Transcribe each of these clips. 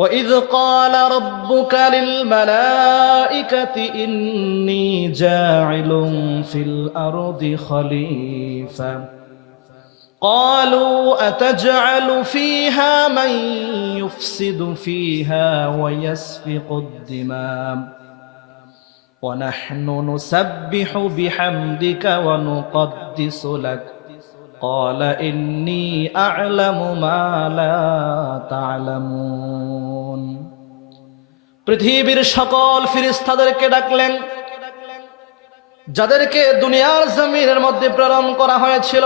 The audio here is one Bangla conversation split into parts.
وَإِذْ قَالَ رَبُّكَ لِلْمَلَائِكَةِ إِنِّي جَاعِلٌ فِي الْأَرْضِ خَلِيفَةً قَالُوا أَتَجْعَلُ فِيهَا مَن يُفْسِدُ فِيهَا وَيَسْفِكُ الدِّمَاءَ وَنَحْنُ نُسَبِّحُ بِحَمْدِكَ وَنُقَدِّسُ لَكَ قال إني أعلم ما لا تعلمون। পৃথিবীর সকল ফেরেশতাদেরকে ডাকলেন, যাদেরকে দুনিয়ার জমিনের মধ্যে প্রেরণ করা হয়েছিল।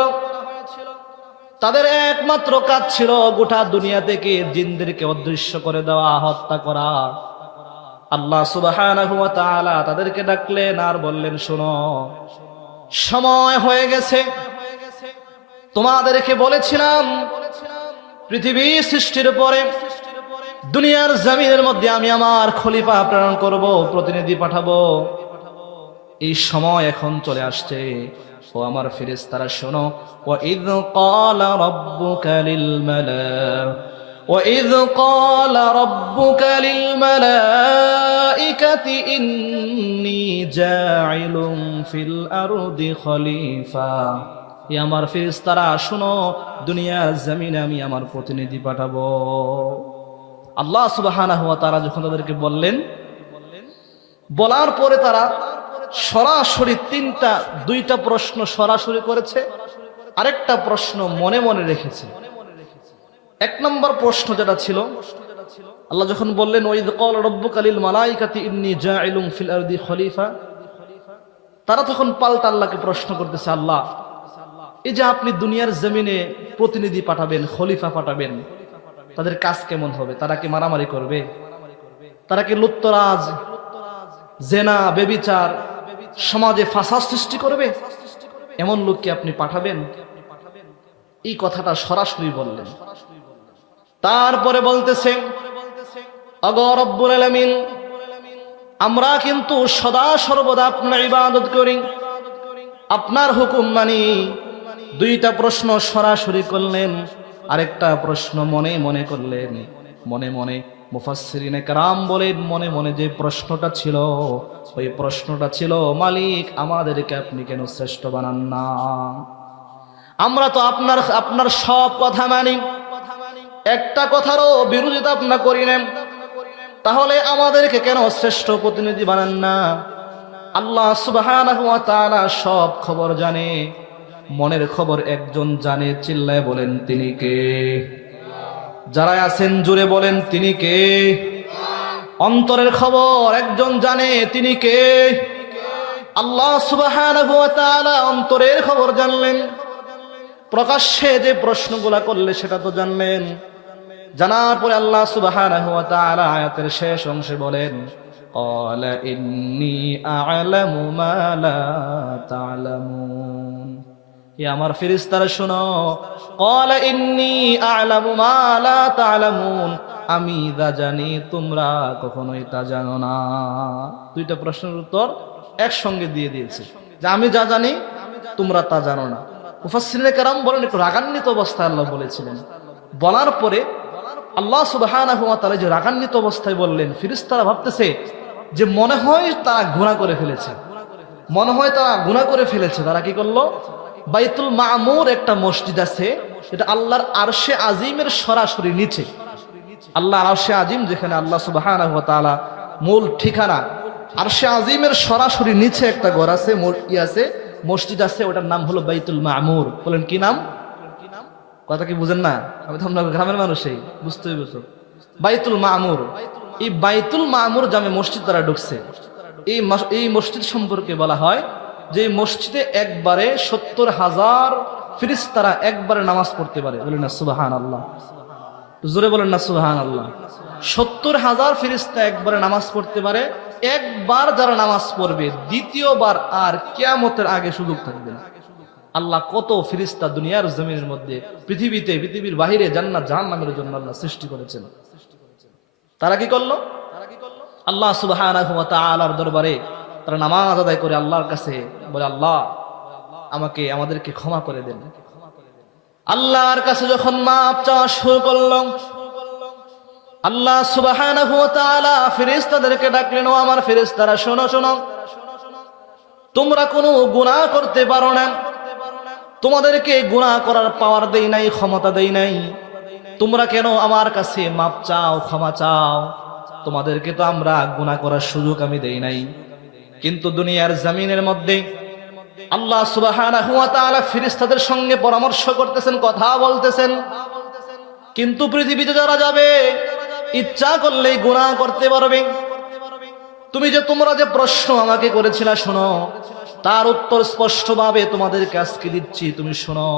তাদের একমাত্র কাজ ছিল গোটা দুনিয়া থেকে জিনদেরকে অদৃশ্য করে দেওয়া, হত্যা করা। আল্লাহ সুবহানাহু ওয়া তাআলা তাদেরকে ডাকলেন আর বললেন, শোনো, সময় হয়ে গেছে। তোমাদেরকে বলেছিলাম পৃথিবী সৃষ্টির পরে দুনিয়ার জমিনের মধ্যে আমি আমার খলিফা প্রেরণ করব, প্রতিনিধি পাঠাবো। এই সময় এখন চলে আসছে। ও আমার ফেরেশতারা শোনো, وَإِذْ قَالَ رَبُّكَ لِلْمَلَائِكَةِ إِنِّي جَاعِلٌ فِي الْأَرْضِ خَلِيفَةً। আমার ফেরেশতারা শোনো, দুনিয়ার জমিনে আমি আমার প্রতিনিধি পাঠাবো। আল্লাহ সুবহানাহু ওয়া তাআলা যখন তাদেরকে বললেন, বলার পরে তারা সরাসরি দুইটা প্রশ্ন সরাসরি করেছে, আরেকটা প্রশ্ন মনে মনে রেখেছে। এক নম্বর প্রশ্ন যেটা ছিল, আল্লাহ যখন বললেন ওয়াইদ ক্বালা রাব্বুকা লিল মালাইকাতি ইন্নী জাইলুন ফিল আরদি খলিফা, তারা তখন পাল্টা আল্লাহকে প্রশ্ন করতেছে, আল্লাহ, এই যে আপনি দুনিয়ার জমিনে প্রতিনিধি পাঠাবেন, খলিফা পাঠাবেন, তাদের কাজ কেমন হবে? তারা কি মারামারি করবে? তারা কি লুটতরাজ, জেনা, ব্যভিচার, সমাজে ফাসাদ সৃষ্টি করবে? এমন লোককে আপনি পাঠাবেন? এই কথাটা সরাসরি বললেন। তারপরে বলতেছে, ওগো রব্বুল আলামিন, আমরা কিন্তু সদা সর্বদা আপনার ইবাদত করি, আপনার হুকুম মানি। দুইটা প্রশ্ন সরাসরি করলেন, আরেকটা প্রশ্ন মনে মনে করলেন। মনে মনে মুফাসসিরিনে কেরাম বলেন, মনে মনে যে প্রশ্নটা ছিল, ওই প্রশ্নটা ছিল, মালিক, আমাদেরকে আপনি কেন শ্রেষ্ঠ বানান না? আমরা তো আপনার সব কথা মানি, একটা কথারও বিরোধিতা আপনি করি না, তাহলে আমাদেরকে কেন শ্রেষ্ঠ প্রতিনিধি বানান না? আল্লাহ সুবহানাহু ওয়া তাআলা সব খবর জানে, মনের খবর একজন জানে। চিল্লায় বলেন, তিনি কে? যারা আছেন জোরে বলেন, তিনি কে? অন্তরের খবর একজন জানে, তিনি কে? আল্লাহ সুবহানাহু ওয়া তাআলা অন্তরের খবর জানলেন, প্রকাশ্যে যে প্রশ্নগুলা করলে সেটা তো জানলেন। জানার পরে আল্লাহ সুবহানাহু ওয়া তাআলা আয়াতের শেষ অংশে বলেন, ক্বালা ইন্নী আ'লামু মা লা তা'লামুন। হে আমার ফেরেশতারা শোনো, ক্বালা ইন্নী আ'লামু মা লা তা'লামুন, আমি যা জানি তোমরা কখনোই তা জানো না। দুইটা প্রশ্নের উত্তর একসঙ্গে দিয়ে দিয়েছে, যে আমি যা জানি তোমরা তা জানো না। মুফাসসিরিনে কেরাম বলেন, একটু রাগান্বিত অবস্থায় আল্লাহ বলেছিলেন। বলার পরে আল্লাহ সুবহানাহু ওয়া তাআলা যে রাগান্বিত অবস্থায় বললেন, ফেরেশতারা ভাবতেছে যে মনে হয় তারা গুনাহ করে ফেলেছে, মনে হয় তারা গুনাহ করে ফেলেছে। তারা কি করলো? বাইতুল মামুর একটা মসজিদ আছে, এটা আল্লাহর আরশে আজিমের সরাসরি নিচে। আল্লাহর আরশে আজিম, যেখানে আল্লাহ সুবহানাহু ওয়া তাআলা মূল ঠিকানা, আরশে আজিমের সরাসরি নিচে একটা ঘর আছে, মসজিদ আছে, ওটার নাম হলো বাইতুল মামুর। বলেন কি নাম? কথা কি বুঝেন না? আমি তো আপনার গ্রামের মানুষই, বুঝতে বুঝো। বাইতুল মামুর, এই বাইতুল মামুর জামে মসজিদ তারা ঢুকছে। এই মসজিদ সম্পর্কে বলা হয় যে মসজিদে একবারে ৭০,০০০ ফেরেশতারা একবারে নামাজ পড়তে পারে। বলেন না সুবহানাল্লাহ, জোরে বলেন না সুবহানাল্লাহ। ৭০,০০০ ফেরেশতা একবারে নামাজ পড়তে পারে। একবার যারা নামাজ পড়বে, দ্বিতীয়বার আর কিয়ামতের আগে সুযোগ থাকবে না। আল্লাহ কত ফেরেশতা দুনিয়ার জমিনের মধ্যে, পৃথিবীর বাহিরে, জান্নাত জাহান্নামের জন্য আল্লাহ সৃষ্টি করেছেন। তারা কি করলো? আল্লাহ সুবহানাহু ওয়া তাআলার দরবারে তারা নামাজ আদায় করে আল্লাহর কাছে বলে, আল্লাহ, আমাদেরকে ক্ষমা করে দেন। আল্লাহর কাছে যখন মাপ চাওয়া শুরু করলো, আল্লাহ সুবহানাহু ওয়া তাআলা ফেরেশতাদেরকে ডাকলেন, ও আমার ফেরেশতারা শোনো শোনো, তোমরা কোনো গুনাহ করতে পারো না, তোমাদেরকে গুনাহ করার পাওয়ার দেই নাই, ক্ষমতা দেই নাই, তোমরা কেন আমার কাছে মাপ চাও, ক্ষমা চাও? তোমাদেরকে তো আমরা গুনাহ করার সুযোগ আমি দেই নাই। কিন্তু দুনিয়ার জমিনের মধ্যে আল্লাহ সুবহানাহু ওয়া তাআলা ফেরেশতাদের সঙ্গে পরামর্শ করতেছেন, কথা বলতেছেন। কিন্তু পৃথিবীতে যারা যাবে ইচ্ছা করলেই গুনাহ করতে পারবে। তোমরা যে প্রশ্ন আমাকে করেছিলা, শোনো, তার উত্তর স্পষ্টভাবে তোমাদেরকে আজকে দিচ্ছি, তুমি শোনো।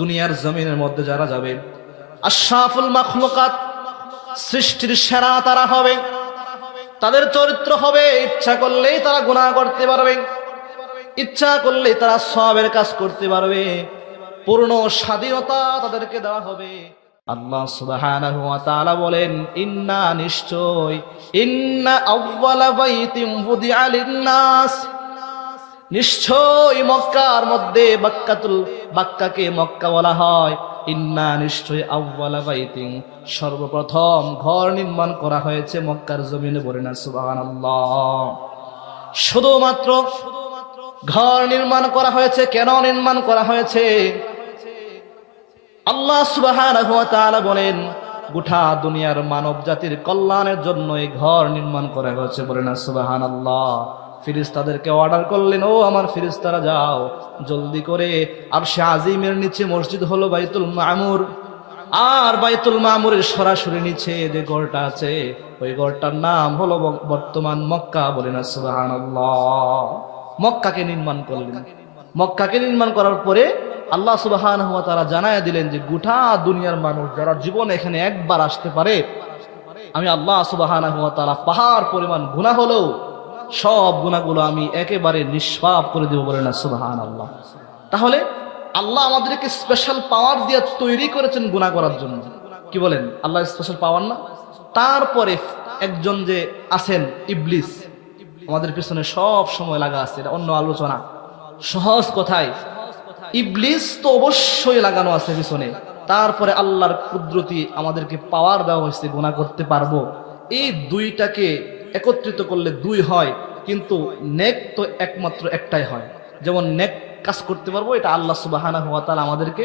দুনিয়ার জমিনের মধ্যে যারা যাবে, আশরাফুল মাখলুকাত, সৃষ্টির সেরা তারা হবে, তাদের চরিত্র হবে ইচ্ছা করলেই তারা গুনাহ করতে পারবে, ইচ্ছা করলেই তারা সওয়াবের কাজ করতে পারবে, পূর্ণ স্বাধীনতা তাদেরকে দেওয়া হবে। আল্লাহ সুবহানাহু ওয়া তাআলা বলেন, ইন্না নিশ্চয়, ইন্না আউওয়ালা বাইতিন বুদিআ লিন-নাস, নিশ্চয় মক্কার মধ্যে বাক্কাকে মক্কা বলা হয়। ইন্না নিশ্চয় আউওয়ালা বাইতিন, সর্বপ্রথম ঘর নির্মাণ করা হয়েছে মক্কার জমিনে। বলেন না সুবহানাল্লাহ। শুধুমাত্র ঘর নির্মাণ করা হয়েছে। কেন নির্মাণ করা হয়েছে? আল্লাহ সুবহানাহু ওয়া তাআলা বলেন, গোটা দুনিয়ার মানব জাতির কল্যাণের জন্য এই ঘর নির্মাণ করা হয়েছে। বলেন না সুবহানাল্লাহ। ফেরেশতাদেরকে অর্ডার করলেন, ও আমার ফেরেশতারা যাও জলদি করে, আরশে আজিমের নিচে মসজিদ হলো বাইতুল মামুর, আর বাইতুল মামুরের সরাসরি নিচে যে ঘরটা আছে ওই ঘরটার নাম হলো বর্তমান মক্কা। বলেন না সুবহানাল্লাহ। মক্কাকে নির্মাণ করলেন। মক্কাকে নির্মাণ করার পরে আল্লাহ সুবহানাহু ওয়া তাআলা জানায়া দিলেন যে গোটা দুনিয়ার মানুষ যারা জীবনে এখানে একবার আসতে পারে, আমি আল্লাহ সুবহানাহু ওয়া তাআলা পাহাড় পরিমাণ গুনাহ হলেও সব গুনাহগুলো আমি একেবারে নিষ্পাপ করে দেব। বলে না সুবহানাল্লাহ। তাহলে আল্লাহ আমাদেরকে স্পেশাল পাওয়ার দিয়ে তৈরি করেছেন গুনাহ করার জন্য। কি বলেন? আল্লাহ স্পেশাল পাওয়ার না? তারপরে একজন যে আছেন ইবলিস, আমাদের পিছনে সব সময় লাগা আছে, এটা অন্য আলোচনা। সহজ কথায় ইবলিস তো অবশ্যই লাগানো আছে পিছনে। তারপরে আল্লাহর কুদরতি আমাদেরকে পাওয়ার দেওয়া হয়েছে, গুনাহ করতে পারবো। এই দুইটাকে একত্রিত করলে দুই হয়, কিন্তু নেক তো একমাত্র একটাই হয়। যেমন নেক কাজ করতে পারবো, এটা আল্লাহ সুবহানাহু ওয়া তাআলা আমাদেরকে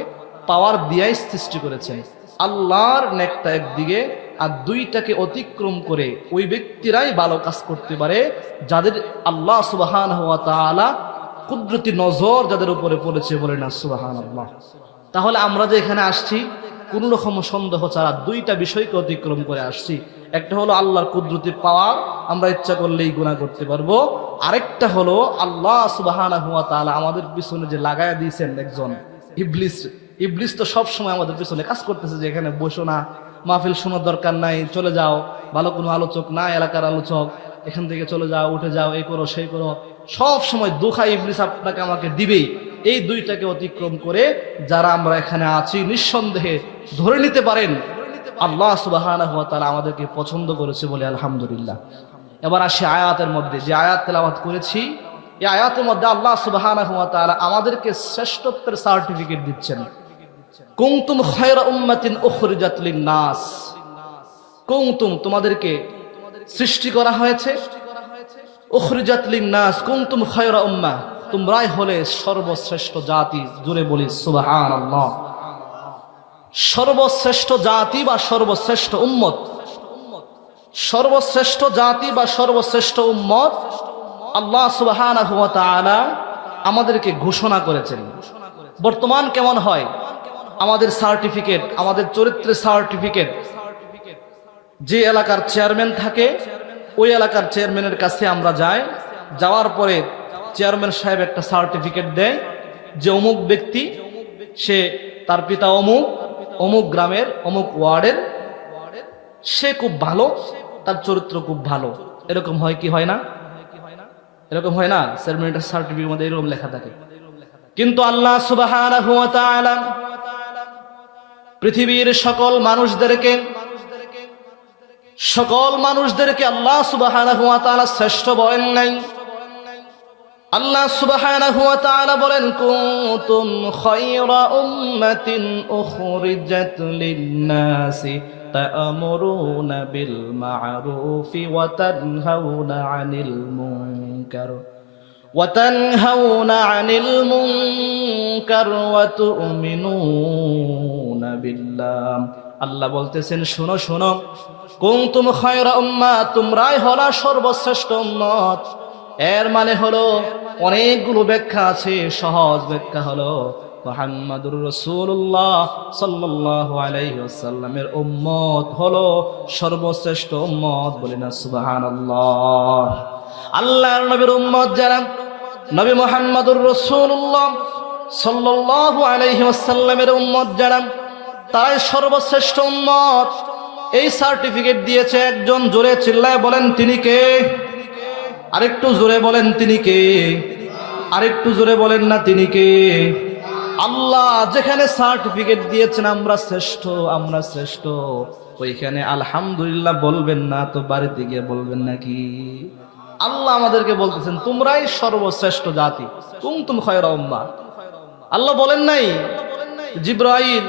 পাওয়ার দিয়াই সৃষ্টি করেছেন। আল্লাহর নেকটা একদিকে, আর দুইটাকে অতিক্রম করে ওই ব্যক্তিরাই ভালো কাজ করতে পারে যাদের আল্লাহ সুবহানাহু ওয়া তাআলা কুদরতি নজর যাদের উপরে পড়েছে। বলে না সুবহানাল্লাহ। তাহলে আমরা যে এখানে আসছি কোন রকম সন্দেহ ছাড়া দুইটা বিষয়কে অতিক্রম করে আসছি। একটা হলো আল্লাহর কুদরতি পাওয়ার, আমরা ইচ্ছা করলেই গুনাহ করতে পারবো। আরেকটা হলো আল্লাহ সুবহানাহু ওয়া তাআলা আমাদের পিছনে যে লাগায়া দিয়েছেন একজন ইবলিস। ইবলিস তো সব সময় আমাদের পিছনে কাজ করতেছে যে এখানে বসো না, মাহফিল শোনার দরকার নাই, চলে যাও, ভালো কোনো আলোচক না, এলাকার আলোচক, এখান থেকে চলে যাও, উঠে যাও, এই করো সেই করো, সব সময় দুঃখা ইবলিস আপনাকে আমাকে দিবেই। এই দুইটাকে অতিক্রম করে যারা আমরা এখানে আছি, নিঃসন্দেহে ধরে নিতে পারেন আল্লাহ সুবহানাহু ওয়া তাআলা আমাদেরকে পছন্দ করেছে বলে আলহামদুলিল্লাহ। এবার আসি আয়াতের মধ্যে। যে আয়াত তেলাওয়াত করেছি, এই আয়াতের মধ্যে আল্লাহ সুবহানাহু ওয়া তাআলা আমাদেরকে শ্রেষ্ঠত্বের সার্টিফিকেট দিচ্ছেন। কুনতুম খায়রা উম্মাতিন উখরিজাত লিন-নাস, কুনতুম তোমাদেরকে সৃষ্টি করা হয়েছে, উখরিজাত লিন-নাস, কুনতুম খায়রা উম্মাহ, তোমরাই হলে সর্বশ্রেষ্ঠ জাতি। জোরে বলি সুবহানাল্লাহ। সর্বশ্রেষ্ঠ জাতি বা সর্বশ্রেষ্ঠ উম্মত, সর্বশ্রেষ্ঠ জাতি বা সর্বশ্রেষ্ঠ উম্মত আল্লাহ সুবহানাহু ওয়া তাআলা আমাদেরকে ঘোষণা করেছেন। বর্তমান কেমন হয় আমাদের সার্টিফিকেট, আমাদের চরিত্রের সার্টিফিকেট, যে এলাকার চেয়ারম্যান থাকে ওই এলাকার চেয়ারম্যানের কাছে আমরা যাই, যাওয়ার পরে চেয়ারম্যান সাহেব একটা সার্টিফিকেট দেয় যে অমুক ব্যক্তি, সে তার পিতা অমুক, অমুক গ্রামের অমুক ওয়ার্ডের, সে খুব ভালো, তার চরিত্র খুব ভালো। এরকম হয় কি হয় না? এরকম হয় না? চেয়ারম্যানের সার্টিফিকেটের মধ্যে এরকম লেখা থাকে। কিন্তু আল্লাহ সুবহানাহু ওয়া তাআলা পৃথিবীর সকল মানুষদেরকে আল্লাহ সুবহানাহু ওয়া তাআলা শ্রেষ্ঠ বলেন নাই। আল্লাহ সুবহানাহু ওয়া তাআলা বলেন, কুনতুম খায়রা উম্মাতিন উখরিজাত লিন-নাসি তা'মুরুনা বিল মা'রুফি ওয়া তানহাউনা আনিল মুনকার وتنهون عن المنكر وتؤمنون بالله আল্লাহ বলতেছেন শোনো শোনো কুনতুম খায়রা উম্মাহ তোমরাই হলো সর্বশ্রেষ্ঠ উম্মত এর মানে হলো অনেকগুলো ব্যাখ্যা আছে সহজ ব্যাখ্যা হলো মুহাম্মাদুর রাসূলুল্লাহ সাল্লাল্লাহু আলাইহি ওয়াসাল্লামের উম্মত হলো সর্বশ্রেষ্ঠ উম্মত বলেন সুবহানাল্লাহ আল্লাহর নবীর উম্মত যারা নবী মুহাম্মদুর রাসূলুল্লাহ সাল্লাল্লাহু আলাইহি ওয়াসাল্লামের উম্মত যারা তারাই সর্বশ্রেষ্ঠ উম্মত এই সার্টিফিকেট দিয়েছে একজন জোরে চিল্লায় বলেন তিনি কে আরেকটু জোরে বলেন তিনি কে আরেকটু জোরে বলেন না তিনি কে আল্লাহ যেখানে সার্টিফিকেট দিয়েছেন আমরা শ্রেষ্ঠ ওইখানে আলহামদুলিল্লাহ বলবেন না তো বাড়িতে গিয়ে বলবেন নাকি আল্লাহ আমাদেরকে বলতেছেন তোমরাই সর্বশ্রেষ্ঠ জাতি কুনতুম খায়রা উম্মাহ আল্লাহ বলেন নাই জিবরাইল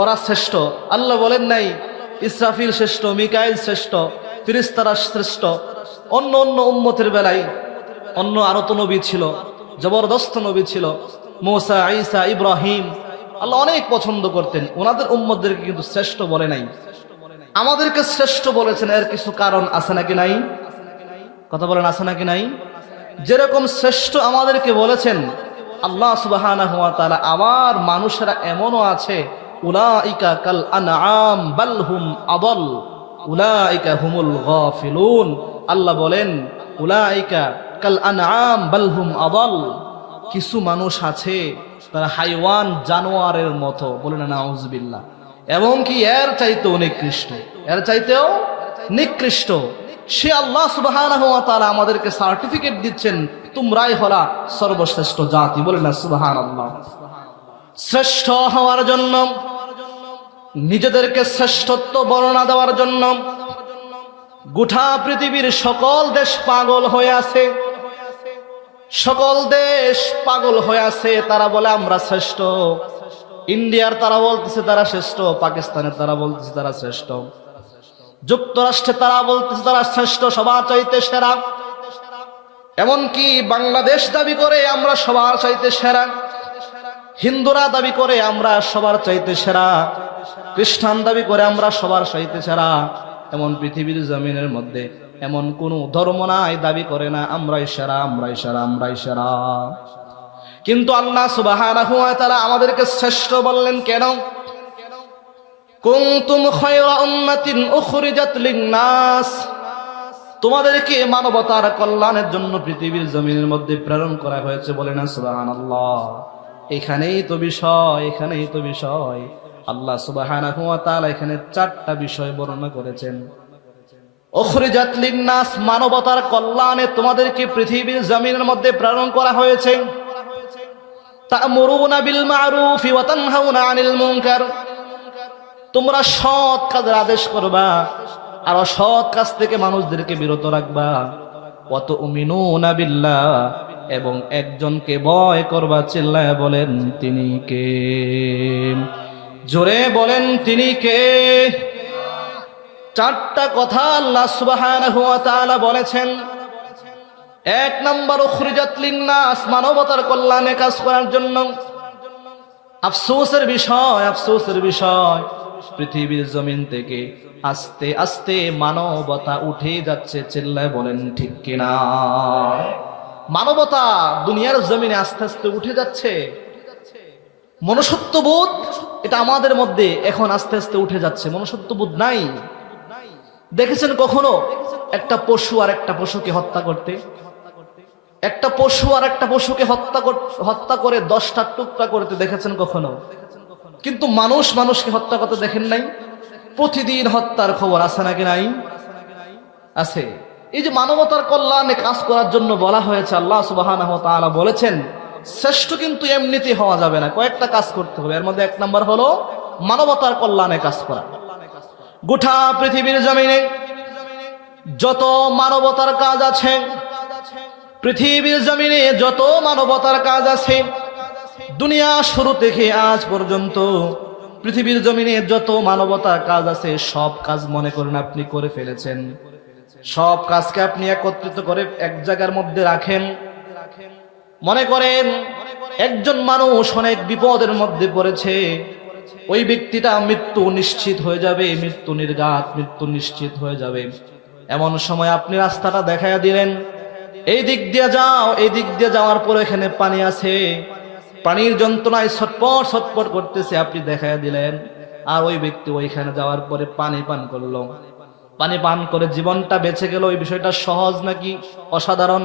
ওরা শ্রেষ্ঠ আল্লাহ বলেন নাই ইসরাফিল শ্রেষ্ঠ মিকাইল শ্রেষ্ঠ ফেরেশতারা শ্রেষ্ঠ অন্য অন্য উম্মতের বেলায় অন্য আরো তো নবী ছিল জবরদস্ত নবী ছিল মুসা ঈসা ইব্রাহিম আল্লাহ অনেক পছন্দ করতেন ওনাদের উম্মতদেরকে কিন্তু শ্রেষ্ঠ বলে নাই আমাদেরকে শ্রেষ্ঠ বলেছেন এর কিছু কারণ আছে নাকি নাই কথা বলেন আছে নাকি নাই যেরকম শ্রেষ্ঠ আমাদেরকে বলেছেন আল্লাহ সুবহানাহু ওয়া তাআলা আবার মানুষেরা এমনও আছে উলাইকা কাল আনআম বাল হুম আদাল উলাইকা হুমুল গাফিলুন আল্লাহ বলেন উলাইকা কাল আনআম বাল হুম আদাল কিছু মানুষ আছে তারা হাইওয়ান জানোয়ারের মতো বলেন নাউযুবিল্লাহ এবং কি এর চাইতেও নিকৃষ্ট এর চাইতেও নিকৃষ্ট সে আল্লাহ সুবহানাহু ওয়া তাআলা আমাদেরকে সার্টিফিকেট দিচ্ছেন তোমরাই হলা সর্বশ্রেষ্ঠ জাতি বলেন না সুবহানাল্লাহ শ্রেষ্ঠ হওয়ার জন্য নিজেদেরকে শ্রেষ্ঠত্ব বর্ণনা দেওয়ার জন্য গোটা পৃথিবীর সকল দেশ পাগল হয়ে আছে সকল দেশ পাগল হয়ে আছে তারা বলে আমরা শ্রেষ্ঠ ইন্ডিয়ার তারা বলতেছে তারা শ্রেষ্ঠ পাকিস্তানের তারা বলতেছে তারা শ্রেষ্ঠ যুক্তরাষ্ট্রে তারা বলতেছে তারা শ্রেষ্ঠ সবার চাইতে সেরা এমনকি বাংলাদেশ দাবি করে আমরা সবার চাইতে সেরা হিন্দুরা দাবি করে আমরা সবার চাইতে সেরা খ্রিস্টান দাবি করে আমরা সবার চাইতে সেরা এমন পৃথিবীর জমিনের মধ্যে এমন কোন ধর্ম নাই দাবি করে না আমরাই সেরা আমরাই সেরা আমরাই সেরা কিন্তু আল্লাহ সুবহানাহু ওয়া তাআলা আমাদেরকে শ্রেষ্ঠ বললেন কেন কুনতুম খায়রা উম্মাতিন উখরিজাত লিন-নাস তোমাদেরকে মানবতার কল্যাণের জন্য পৃথিবীর জমিনের মধ্যে প্রেরণ করা হয়েছে বলে না সুবহানাল্লাহ এখানেই তো বিষয় আল্লাহ সুবহানাহু ওয়া তাআলা এখানে চারটা বিষয় বর্ণনা করেছেন উখরিজাত লিন-নাস মানবতার কল্যাণে তোমাদেরকে পৃথিবীর জমিনের মধ্যে প্রেরণ করা হয়েছে তা'মুরুনা বিল মা'রুফি ওয়া তানহাউনা আনিল মুনকার তোমরা সৎ কাজের আদেশ করবা আর অসৎ কাজ থেকে মানুষদেরকে বিরত রাখবা ওয়া তু'মিনুনা বিল্লাহ এবং একজনকে ভয় করবা চিল্লায় বলেন তিনি কে জোরে বলেন তিনি কে চারটা কথা আল্লাহ সুবহানাহু ওয়া তাআলা বলেছেন এক নাম্বার উখরিজাত লিন-নাস মানবতার কল্যাণে কাজ করার জন্য আফসোসের বিষয় পৃথিবীর জমিন থেকে আস্তে আস্তে মানবতা উঠে যাচ্ছে চিল্লায় বলেন ঠিক কিনা মানবতা দুনিয়ার জমিনে আস্তে আস্তে উঠে যাচ্ছে মনুষ্যত্ববোধ এটা আমাদের মধ্যে এখন আস্তে আস্তে উঠে যাচ্ছে মনুষ্যত্ববোধ নাই দেখেছেন কখনো একটা পশু আর একটা পশুকে হত্যা করতে একটা পশু আর একটা পশুকে হত্যা করে 10টা টুকরা করতে দেখেছেন কখনো কিন্তু মানুষকে হত্যা করতে দেখেন নাই প্রতিদিন হত্যার খবর আছে নাকি নাই আছে এই যে মানবতার কল্যাণে কাজ করার জন্য বলা হয়েছে আল্লাহ সুবহানাহু ওয়া তাআলা বলেছেন শ্রেষ্ঠ কিন্তু এমনিতে হওয়া যাবে না কয়েকটা কাজ করতে হবে এর মধ্যে এক নাম্বার হলো মানবতার কল্যাণে কাজ করা গোটা পৃথিবীর জমিনে যত মানবতার কাজ আছে পৃথিবীর জমিনে যত মানবতার কাজ আছে দুনিয়া শুরু থেকে আজ পর্যন্ত পৃথিবীর জমিনে যত মানবতার কাজ আছে সব কাজ মনে করেন আপনি করে ফেলেছেন। সব কাজকে আপনি একত্রিত করে এক জায়গার মধ্যে রাখেন। মনে করেন একজন মানুষ অনেক বিপদের মধ্যে পড়েছে, ওই ব্যক্তিটা মৃত্যু নিশ্চিত হয়ে যাবে, মৃত্যু নির্ঘাত, মৃত্যু নিশ্চিত হয়ে যাবে। এমন সময় আপনি রাস্তাটা দেখাইয়া দিলেন, এই দিক দিয়ে যাও। এই দিক দিয়ে যাওয়ার পর এখানে পানি আছে, পানির যন্ত্রণায় ছটপট ছটপট করতেছে, আপনি দেখাইয়া দিলেন। আর ওই ব্যক্তি ওইখানে যাওয়ার পরে পানি পান করলো, পানি পান করে জীবনটা বেঁচে গেল। ওই বিষয়টা সহজ নাকি অসাধারণ?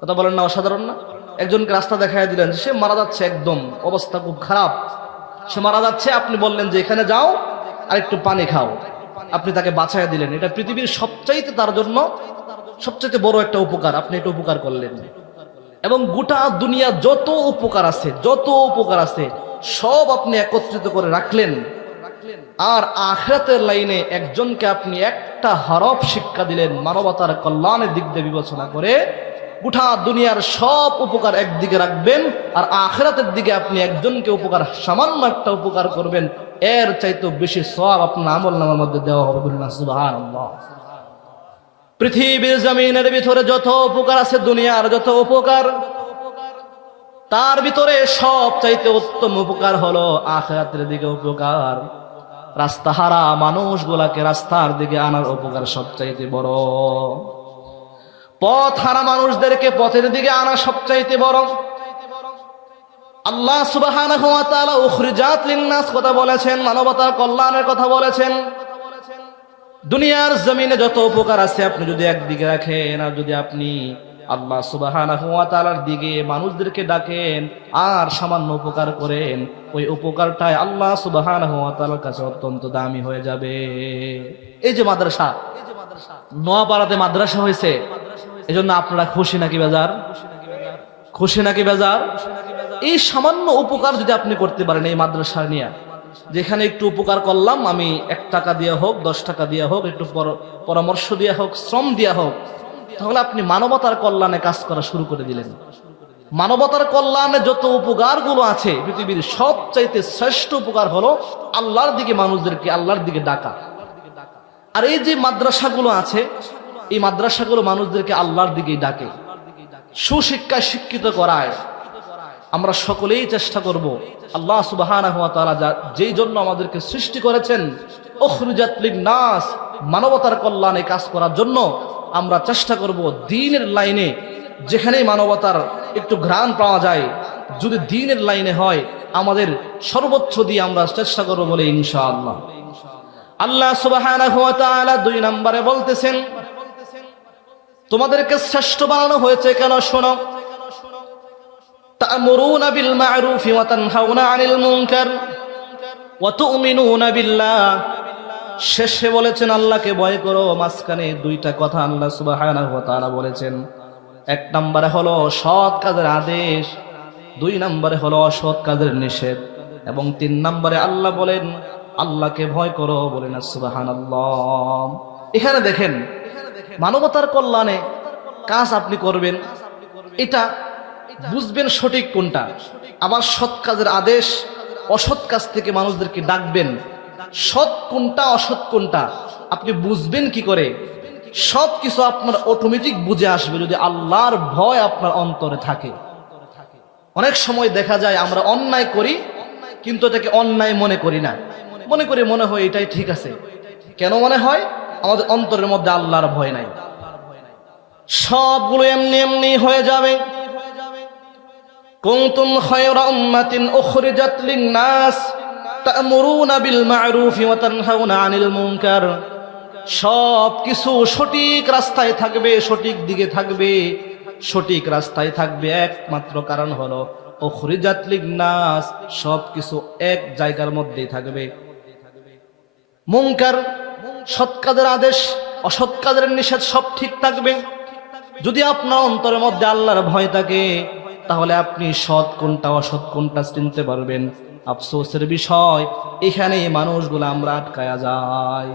কথা বলেন না, অসাধারণ না? একজনকে রাস্তা দেখাইয়া দিলেন, সে মারা যাচ্ছে, একদম অবস্থা খুব খারাপ, সে মারা যাচ্ছে। আপনি বললেন যে এখানে যাও আর একটু পানি খাও, আপনি তাকে বাঁচাইয়া দিলেন। এটা পৃথিবীর সবচাইতে তার জন্য সবচাইতে বড় একটা উপকার, আপনি এটা উপকার করলেন। এবং গোটা দুনিয়া যত উপকার আছে, যত উপকার আছে সব আপনি একত্রিত করে রাখলেন। আর আখিরাতের লাইনে একজনকে আপনি একটা হরফ শিক্ষা দিলেন, মানবতার কল্যাণের দিক দিয়ে বিবেচনা করে। গোটা দুনিয়ার সব উপকার একদিকে রাখবেন, আর আখিরাতের দিকে আপনি একজনকে উপকার, সামান্য একটা উপকার করবেন, এর চাইতে বেশি সওয়াব আপনার আমলনামার মধ্যে দেওয়া হবে। বলুন না সুবহানাল্লাহ। পৃথিবীর জমিনের ভিতরে যত উপকার আছে, দুনিয়ার যত উপকার, তার ভিতরে সব চাইতে উত্তম উপকার হলো আখিরাতের দিকে উপকার। রাস্তাহারা মানুষগুলাকে রাস্তার দিকে আনার উপকার সবচাইতে বড়। পথ হারা মানুষদেরকে পথের দিকে আনা সবচাইতে বড়। আল্লাহ সুবহানাহু ওয়া তাআলা উখরিজাত লিন-নাস কথা বলেছেন, মানবতার কল্যাণের কথা বলেছেন। দুনিয়ার জমিনে যত উপকার আছে আপনি যদি একদিকে রাখেন, আর যদি আপনি আল্লাহ সুবহানাহু ওয়া তাআলার দিকে মানুষদেরকে ডাকেন আর সামান্য উপকার করেন, ওই উপকারটাই আল্লাহ সুবহানাহু ওয়া তাআলার কাছে অত্যন্ত দামি হয়ে যাবে। এই যে মাদ্রাসা, নোয়াপাড়াতে মাদ্রাসা হয়েছে, এজন্য আপনারা খুশি নাকি বেজার? খুশি নাকি বেজার? এই সামান্য উপকার যদি আপনি করতে পারেন এই মাদ্রাসা নিয়ে, যেখানে একটু উপকার করলাম, আমি 1 টাকা দিয়ে হোক, 10 টাকা দিয়ে হোক, একটু পরামর্শ দিয়ে হোক, শ্রম দিয়ে হোক, তাহলে আপনি মানবতার কল্যাণে কাজ করা শুরু করে দিলেন। মানবতার কল্যাণে যত উপকারগুলো আছে, পৃথিবীর সবচাইতে শ্রেষ্ঠ উপকার হলো আল্লাহর দিকে মানুষদেরকে, আল্লাহর দিকে ডাকা। আর এই যে মাদ্রাসাগুলো আছে, এই মাদ্রাসাগুলো মানুষদেরকে আল্লাহর দিকেই ডাকে, সুশিক্ষায় শিক্ষিত করায়। আমরা সকলেই চেষ্টা করব আল্লাহ সুবহানাহু ওয়া তাআলা যেই জন্য আমাদেরকে সৃষ্টি করেছেন, উখরিজাত লিন-নাস, মানবতার কল্যাণে কাজ করার জন্য, আমরা চেষ্টা করব দ্বীনের লাইনে, যেখানেই মানবতার একটু ঘ্রাণ পাওয়া যায়, যদি দ্বীনের লাইনে হয়, আমাদের সর্বোচ্চ দিয়ে আমরা চেষ্টা করব বলে ইনশাআল্লাহ। আল্লাহ সুবহানাহু ওয়া তাআলা 2 নম্বরে বলতেছেন, তোমাদেরকে শ্রেষ্ঠ বানানো হয়েছে কেন শোনো। তা'মুরুনা বিল মা'রুফি ওয়া তানহাউনা আনিল মুনকার ওয়া তু'মিনুনা বিল্লাহ। শেষে বলেছেন আল্লাহকে ভয় করো। মাঝখানে 2টা কথা আল্লাহ সুবহানাহু ওয়া তাআলা বলেছেন। 1 নম্বরে হলো সৎ কাজের আদেশ, 2 নম্বরে হলো অসৎ কাজের নিষেধ, এবং 3 নম্বরে আল্লাহ বলেন আল্লাহকে ভয় করো। বলেন সুবহানাল্লাহ। এখানে দেখেন, মানবতার কল্যাণে কাজ আপনি করবেন, এটা বুঝবেন সঠিক কোনটা। আবার সৎ কাজের আদেশ, অসৎ কাজ থেকে মানুষদেরকে ডাকবেন। সৎ কোনটা, অসৎ কোনটা আপনি বুঝবেন কি করে? সব কিছু আপনার অটোমেটিক বুঝে আসবে যদি আল্লাহর ভয় আপনার অন্তরে থাকে। অনেক সময় দেখা যায় আমরা অন্যায় করি, কিন্তু এটাকে অন্যায় মনে করি না, মনে হয় এটাই ঠিক আছে। কেন মনে হয়? আমাদের অন্তরের মধ্যে আল্লাহর ভয় নাই। সবগুলো এমনি এমনি হয়ে যাবে। কুনতুম খায়রা উম্মাতিন উখরিজাত লিন-নাস তা'মুরুনা বিল মা'রুফি ওয়া তানহাউনা আনিল মুনকার। সব কিছু সঠিক রাস্তায় থাকবে, সঠিক দিকে থাকবে, সঠিক রাস্তায় থাকবে, একমাত্র কারণ হলো উখরিজাত লিন-নাস, সব কিছু এক জায়গার মধ্যেই থাকবে। মুনকার, সৎ কাজের আদেশ, অসৎ কাজের নিষেধ সব ঠিক থাকবে। যদি আপনার অন্তরের মধ্যে আল্লাহর ভয় থাকে, তাহলে আপনি সৎ কোনটা অসৎ কোনটা চিনতে পারবেন। আফসোসের বিষয়, এখানেই মানুষগুলো আমরা আটকায়া যাই,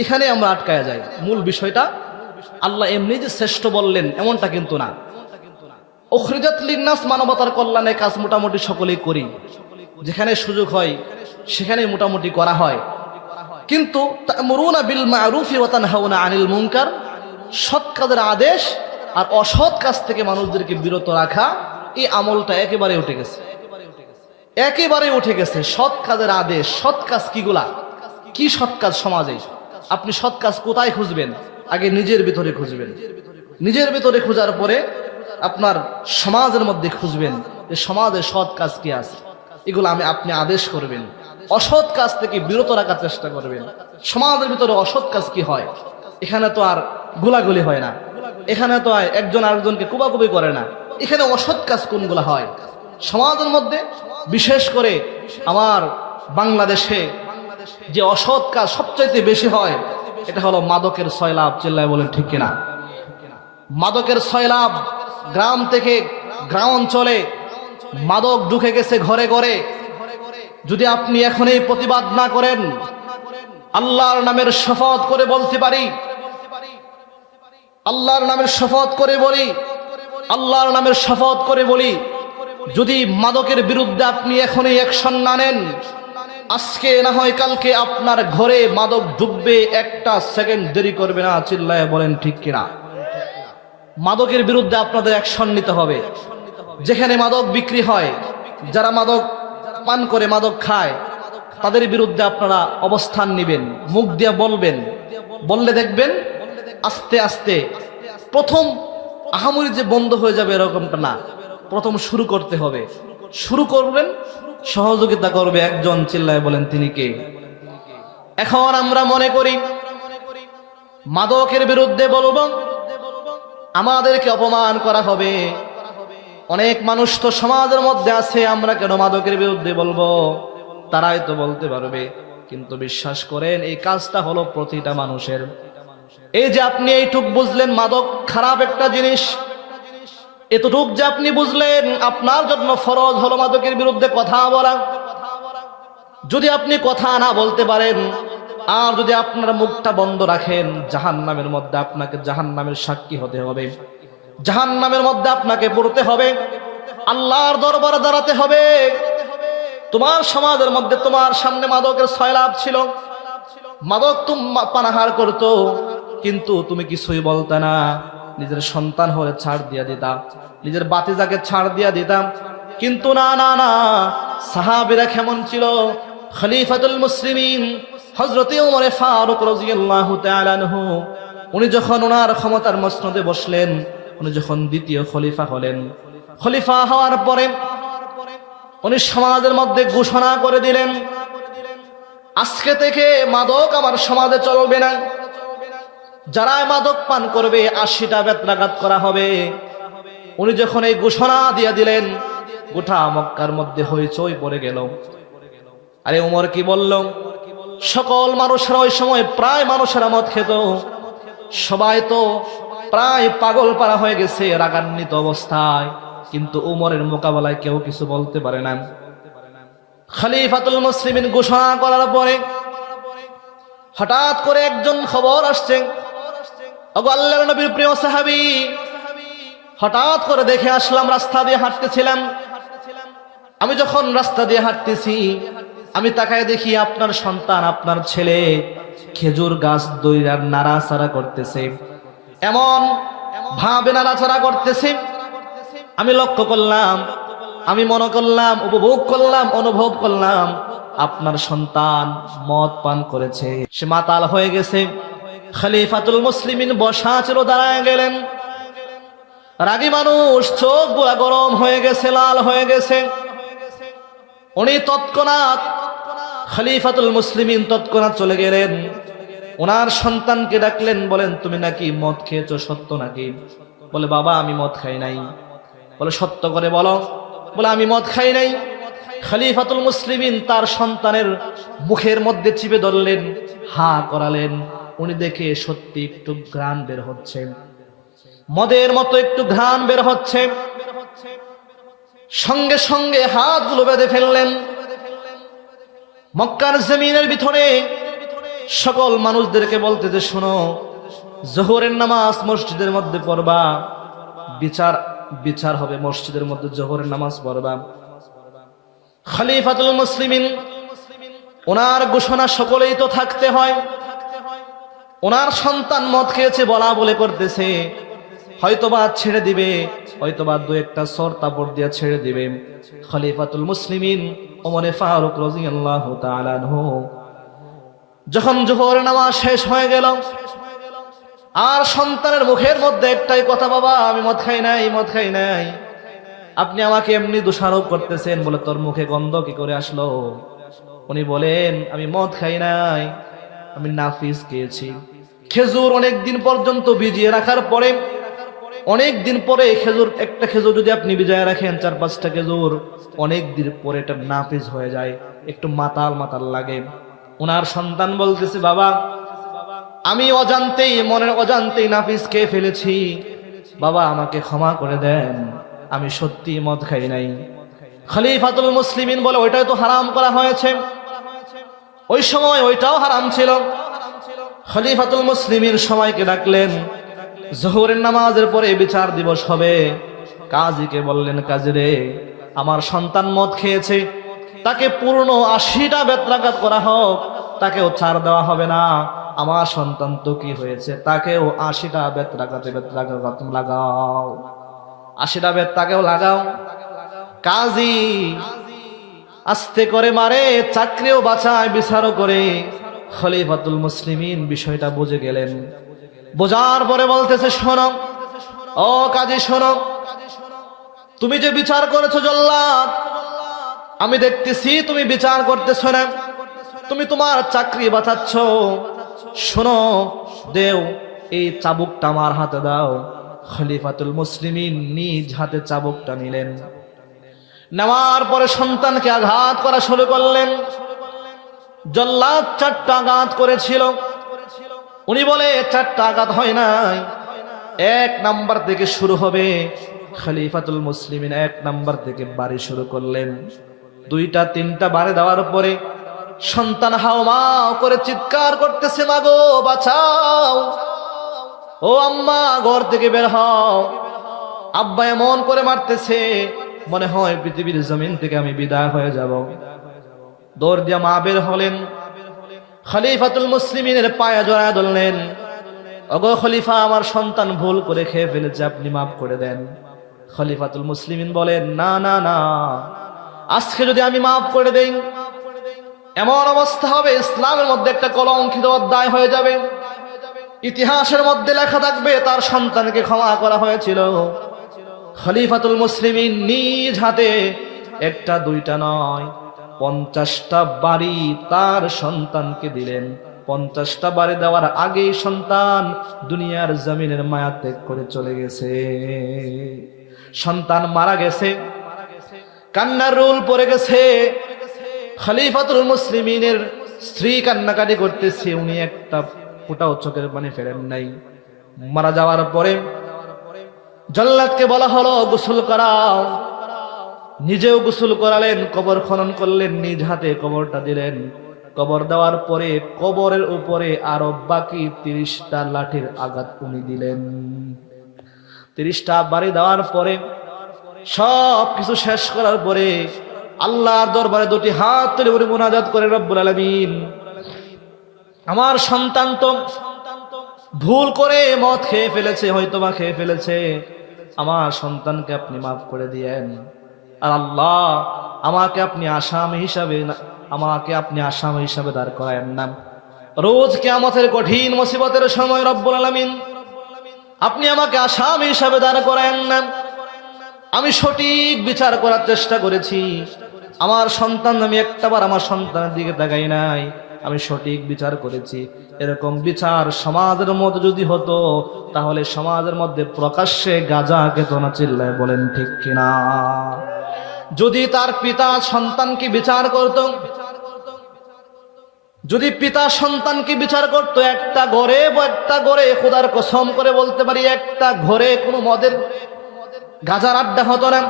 এখানে আমরা আটকায়া যাই। মূল বিষয়টা আল্লাহ এমনি যে শ্রেষ্ঠ বললেন এমনটা কিন্তু না। উখরিজাত লিন-নাস, মানবতার কল্যাণে কাজ মোটামুটি সকলেই করি, যেখানে সুযোগ হয় সেখানে মোটামুটি করা হয়। কিন্তু তা'মুরুনা বিল মা'রুফি ওয়া তানহাউনা আনিল মুনকার, সৎ কাজের আদেশ আর অসৎ কাজ থেকে মানুষদেরকে বিরত রাখা, এই আমলটা একেবারে উঠে গেছে, একেবারে উঠে গেছে। সৎ কাজের আদেশ, সৎ কাজ কিগুলা, কি সৎ কাজ সমাজে? আপনি সৎ কাজ কোথায় খুঁজবেন? আগে নিজের ভিতরে খুঁজবেন, নিজের ভিতরে খোঁজার পরে আপনার সমাজের মধ্যে খুঁজবেন যে সমাজে সৎ কাজ কি আছে, এগুলো আপনি আদেশ করবেন। অসৎ কাজ থেকে বিরত রাখার চেষ্টা করবেন। সমাজের ভিতরে অসৎ কাজ কি হয়? এখানে তো আর গোলাগুলি হয় না, এখানে তো আর একজন আরেকজনকে কুবাকুবি করে না। এখানে অসৎ কাজ কোনগুলা হয় সমাজের মধ্যে? বিশেষ করে আমার বাংলাদেশে যে অসৎ কাজ সবচাইতে বেশি হয়, এটা হলো মাদকের সয়লাভ। চিল্লায় বলেন ঠিক কিনা? মাদকের সয়লাভ, গ্রাম থেকে গ্রাম অঞ্চলে মাদক ঢুকে গেছে ঘরে ঘরে। যদি আপনি এখন এই প্রতিবাদ না করেন, আল্লাহর নামের শপথ করে বলতে পারি, আল্লাহর নামের শপথ করে বলি, আল্লাহর নামের শপথ করে বলি, যদি মাদকের বিরুদ্ধে আপনি এখনই অ্যাকশন না নেন, আজকে না হয় কালকে আপনার ঘরে মাদক ঢুকবে, একটা সেকেন্ড দেরি করবে না। চিল্লায় বলেন ঠিক কিনা? মাদকের বিরুদ্ধে আপনাদের অ্যাকশন নিতে হবে। যেখানে মাদক বিক্রি হয়, যারা মাদক পান করে, মাদক খায়, তাদের বিরুদ্ধে আপনারা অবস্থান নেবেন, মুখ দিয়ে বলবেন। বললে দেখবেন আস্তে আস্তে, প্রথম আহামরি যে বন্ধ হয়ে যাবে এরকমটা না, প্রথম শুরু করতে হবে। শুরু করবেন, সহযোগিতা করবে একজন। চিল্লায় বলেন তিনি কে? এখন আমরা মনে করি মাদকের বিরুদ্ধে বলবো, আমাদেরকে অপমান করা হবে। অনেক মানুষ তো সমাজের মধ্যে আছে, আমরা কেন মাদকের বিরুদ্ধে বলবো? তারাই তো বলতে পারবে। কিন্তু বিশ্বাস করেন, এই কাজটা হলো প্রতিটা মানুষের। এই যে আপনি এইটুক বুঝলেন মাদক খারাপ একটা জিনিস, এতটুক যে আপনি বুঝলেন, আপনার জন্য ফরজ হলো মাদকের বিরুদ্ধে কথা বলা। যদি আপনি কথা না বলতে পারেন, আর যদি আপনার মুখটা বন্ধ রাখেন, জাহান্নামের মধ্যে আপনাকে জাহান্নামের সাক্ষী হতে হবে, জাহান্নামের মধ্যে আপনাকে পড়তে হবে, আল্লাহর দরবারে দাঁড়াতে হবে। তোমার সমাজের মধ্যে তোমার সামনে মাদকের সয়লাভ ছিল, মাদক তুমি পানাহার করতো, কিন্তু তুমি কিছুই বলতে না। নিজের সন্তান হলে ছাড় দিয়া দিতাম, নিজের বাতিজাকে ছাড় দিয়া দিতাম। কিন্তু না না না, সাহাবীরা কেমন ছিল? খলিফাতুল মুসলিমিন হযরতে ওমর ফারুক রাদিয়াল্লাহু তাআলা আনহু, উনি যখন ওনার ক্ষমতার মসনদে বসলেন, উনি যখন দ্বিতীয় খলিফা হলেন, খলিফা হওয়ার পরে উনি সমাজের মধ্যে ঘোষণা করে দিলেন, আজকে থেকে মাদক আমার সমাজে চলবে না। যারা মাদক পান করবে 80টা বেত্রাঘাত করা হবে। উনি যখন এই ঘোষণা দিয়ে দিলেন, গোটা মক্কার মধ্যে হইচই পড়ে গেল। আরে ওমর কি বলল? সকল মানুষরা ওই সময় প্রায় মানুষেরা মদ খেত, সবাই তো প্রায় পাগল পাড়া হয়ে গেছে, রাগান্বিত অবস্থায়। কিন্তু ওমরের মোকাবেলায় কেউ কিছু বলতে পারে না। খলিফাতুল মুসলিমিন ঘোষণা করার পরে হঠাৎ করে একজন খবর আসছে, ওগো আল্লাহর নবীর প্রিয় সাহাবী, হঠাৎ করে দেখে আসলাম, রাস্তা দিয়ে হাঁটতেছিলাম, আমি যখন রাস্তা দিয়ে হাঁটতেছি, আমি তাকায় দেখি আপনার সন্তান, আপনার ছেলে খেজুর গাছ দইরার নাড়াচাড়া করতেছে, এমন ভাবে নাড়াচাড়া করতেছে। আমি লক্ষ্য করলাম, আমি মনে করলাম, উপভোগ করলাম, অনুভব করলাম, আপনার সন্তান মদ পান করেছে, সে মাতাল হয়ে গেছে। খলিফাতুল মুসলিমিন বসা ছিল, দাঁড়ায় গেলেন। রাগী মানুষ, চোখ গুলা গরম হয়ে গেছে, লাল হয়ে গেছে। উনি তৎক্ষণাৎ, খলিফাতুল মুসলিমিন তৎক্ষণাৎ চলে গেলেন, ওনার সন্তানকে ডাকলেন, বলেন তুমি নাকি মদ খেয়েছো, সত্য নাকি? বলে বাবা আমি মদ খাই নাই। বলে সত্য করে বলো। বলে আমি মদ খাই নাই। খলিফাতুল মুসলিমিন তার সন্তানের মুখের মধ্যে চিপে ধরলেন, হা করালেন। উনি দেখে সত্যি একটু ঘ্রাণ বের হচ্ছে, মদের মতো একটু ঘ্রাণ বের হচ্ছে। সঙ্গে সঙ্গে হাতগুলো বেঁধে ফেললেন। মক্কার জমিনের ভিতরে সকল মানুষদেরকে বলতে যে শোনো, জোহরের নামাজ মসজিদের মধ্যে পড়বা, বিচার হবে মসজিদের মধ্যে, জোহরের নামাজ পড়বা। খলিফাতুল মুসলিমিন, ওনার ঘোষণা সকলেই তো থাকতে হয়। ওনার সন্তান মদ খেয়েছে বলা বলে করতেছে, হয়তোবা ছেড়ে দিবে, হয়তোবা দু একটা সর তাপড় দিয়ে ছেড়ে দিবে। খলিফাতুল মুসলিমিন ওমর ফারুক রাদিয়াল্লাহু তাআলা আনহু যখন জোহরের নামাজ শেষ হয়ে গেল, আর সন্তানের মুখের মধ্যে একটাই কথা, বাবা আমি মদ খাই নাই, মদ খাই নাই, আপনি আমাকে এমনি দোষারোপ করতেছেন, বলে তোর মুখে গন্ধ কি করে আসলো? উনি বলেন, আমি মদ খাই নাই, আমি নাফিস খেয়েছি। খেজুর অনেক দিন পর্যন্ত ভিজিয়ে রাখার পরে, অনেক দিন পরে খেজুর, একটা খেজুর যদি আপনি ভিজিয়ে রাখেন 4-5টা খেজুর, অনেক দিন পরে এটা নাফিস হয়ে যায়, একটু মাতাল মাতাল লাগে। ওনার সন্তান বলতেছে, বাবা আমি অজান্তেই, মনের অজান্তেই নাফিস খেয়ে ফেলেছি, বাবা আমাকে ক্ষমা করে দেন, আমি সত্যি মদ খাই নাই। খলিফাতুল মুসলিমিন বলে, ওইটাই তো হারাম করা হয়েছে, ওই সময় ওইটাও হারাম ছিল। খলিফাতুল মুসলিমিন সবাইকে ডাকলেন, জোহরের নামাজের পরে বিচার দিবস হবে। কাজীকে বললেন, কাজী রে, আমার সন্তান মদ খেয়েছে, তাকে পূর্ণ 80টা বেত্রাঘাত করা হোক, তাকেও ছাড় দেওয়া হবে না। আমার সন্তান তো কি হয়েছে, তাকেও 80টা বেত্রাঘাতে বেত্রাঘাত লাগাও, 80টা বেত তাকেও লাগাও। কাজী আস্তে করে মারে, চাকরিও বাঁচায়, বিচারও করে। খলিফাতুল মুসলিমিন বিষয়টা বুঝে গেলেন। বোঝার পরে বলতেছে, শোনো ও কাজী, শোনো, তুমি যে বিচার করেছো জল্লাদ, আমি দেখতেছি তুমি বিচার করতেছো না, তুমি তোমার চাকরি বাঁচাচ্ছ। শোনো, দেও এই চাবুকটা আমার হাতে দাও। খলিফাতুল মুসলিমিন নিজ হাতে চাবুকটা নিলেন, নেওয়ার পরে সন্তানকে আঘাত করা শুরু করলেন। জল্লাদ 4টা আঘাত করেছিল, উনি বলে 4টা আঘাত হয় নাই, 1 নাম্বার থেকে শুরু হবে। খলিফাতুল মুসলিমিন 1 নাম্বার থেকে বাড়ি শুরু করলেন। 2টা 3টা বাড়ি দেওয়ার পরে সন্তান হাওমাও করে চিৎকার করতেছে, মাগো বাঁচাও, ও আম্মা ঘর থেকে বের হও। আব্বা এমন করে মারতেছে, মনে হয় পৃথিবীর জমিন থেকে আমি বিদায় হয়ে যাব। দৌড় দিয়া মা বের হলেন, খলিফাতুল মুসলিমিনের পায়ে জড়ায় ধরলেন, ওগো খলিফা, আমার সন্তান ভুল করে খেয়ে ফেলেছে, আপনি মাফ করে দেন। খলিফাতুল মুসলিমিন বলেন, না না না, আজকে যদি আমি মাফ করে দেই, এমন অবস্থা হবে ইসলামের মধ্যে একটা কলঙ্কিত অধ্যায় হয়ে যাবে, ইতিহাসের মধ্যে লেখা থাকবে তার সন্তানকে ক্ষমা করা হয়েছিল। খলিফাতুল মুসলিমিন নিজ হাতে 1টা 2টা নয়, 50টা বাড়ি তার সন্তানকে দিলেন। 50টা বাড়ি দেওয়ার আগেই সন্তান দুনিয়ার জমিনের মায়া ত্যাগ করে চলে গেছে। সন্তান মারা গেছে, কান্নার রোল পড়ে গেছে। খলিফাতুল মুসলিমিনের স্ত্রী কান্নাকাটি করতেছে, উনি একটা ফোঁটাও চোখের পানি ফেলেন নাই। মারা যাওয়ার পরে জল্লাদকে বলা হলো গোসল করাও, নিজেও গোসল করালেন, কবর খনন করলেন, নিজ হাতে কবরটা দিলেন। কবর দেওয়ার পরে কবরের উপরে আরো বাকি 30টা লাঠির আঘাত উনি দিলেন। 30টা বাড়ি দেওয়ার পরে সব কিছু শেষ করার পরে আল্লাহর দরবারে 2টি হাত তুলে উনি মুনাজাত করে, রব্বুল আলামিন, আমার সন্তান তো ভুল করে মদ খেয়ে ফেলেছে, হয়তোবা খেয়ে ফেলেছে, আমার সন্তানকে আপনি মাফ করে দিয়েন। আর আল্লাহ, আমাকে আপনি আসামি হিসাবে দাঁড় করায়েন না। রোজ কিয়ামতের কঠিন মুসিবতের সময় রব্বুল আলামিন আপনি আমাকে আসামি হিসাবে দাঁড় করায়েন না। আমি সঠিক বিচার করার চেষ্টা করেছি, আমার সন্তান, আমি একটাবার আমার সন্তানের দিকে তাকাই নাই, আমি সঠিক বিচার করেছি। এরকম বিচার সমাজের মধ্যে যদি হতো, তাহলে সমাজের মধ্যে প্রকাশ্যে গাঁজা খেত না, চিল্লায় বলেন ঠিক কিনা? যদি তার পিতা সন্তানকে বিচার করত, যদি পিতা সন্তানকে বিচার করত, একটা ঘরে খোদার কসম করে বলতে পারি, একটা ঘরে কোনো মদের গাঁজার আড্ডা হতো না।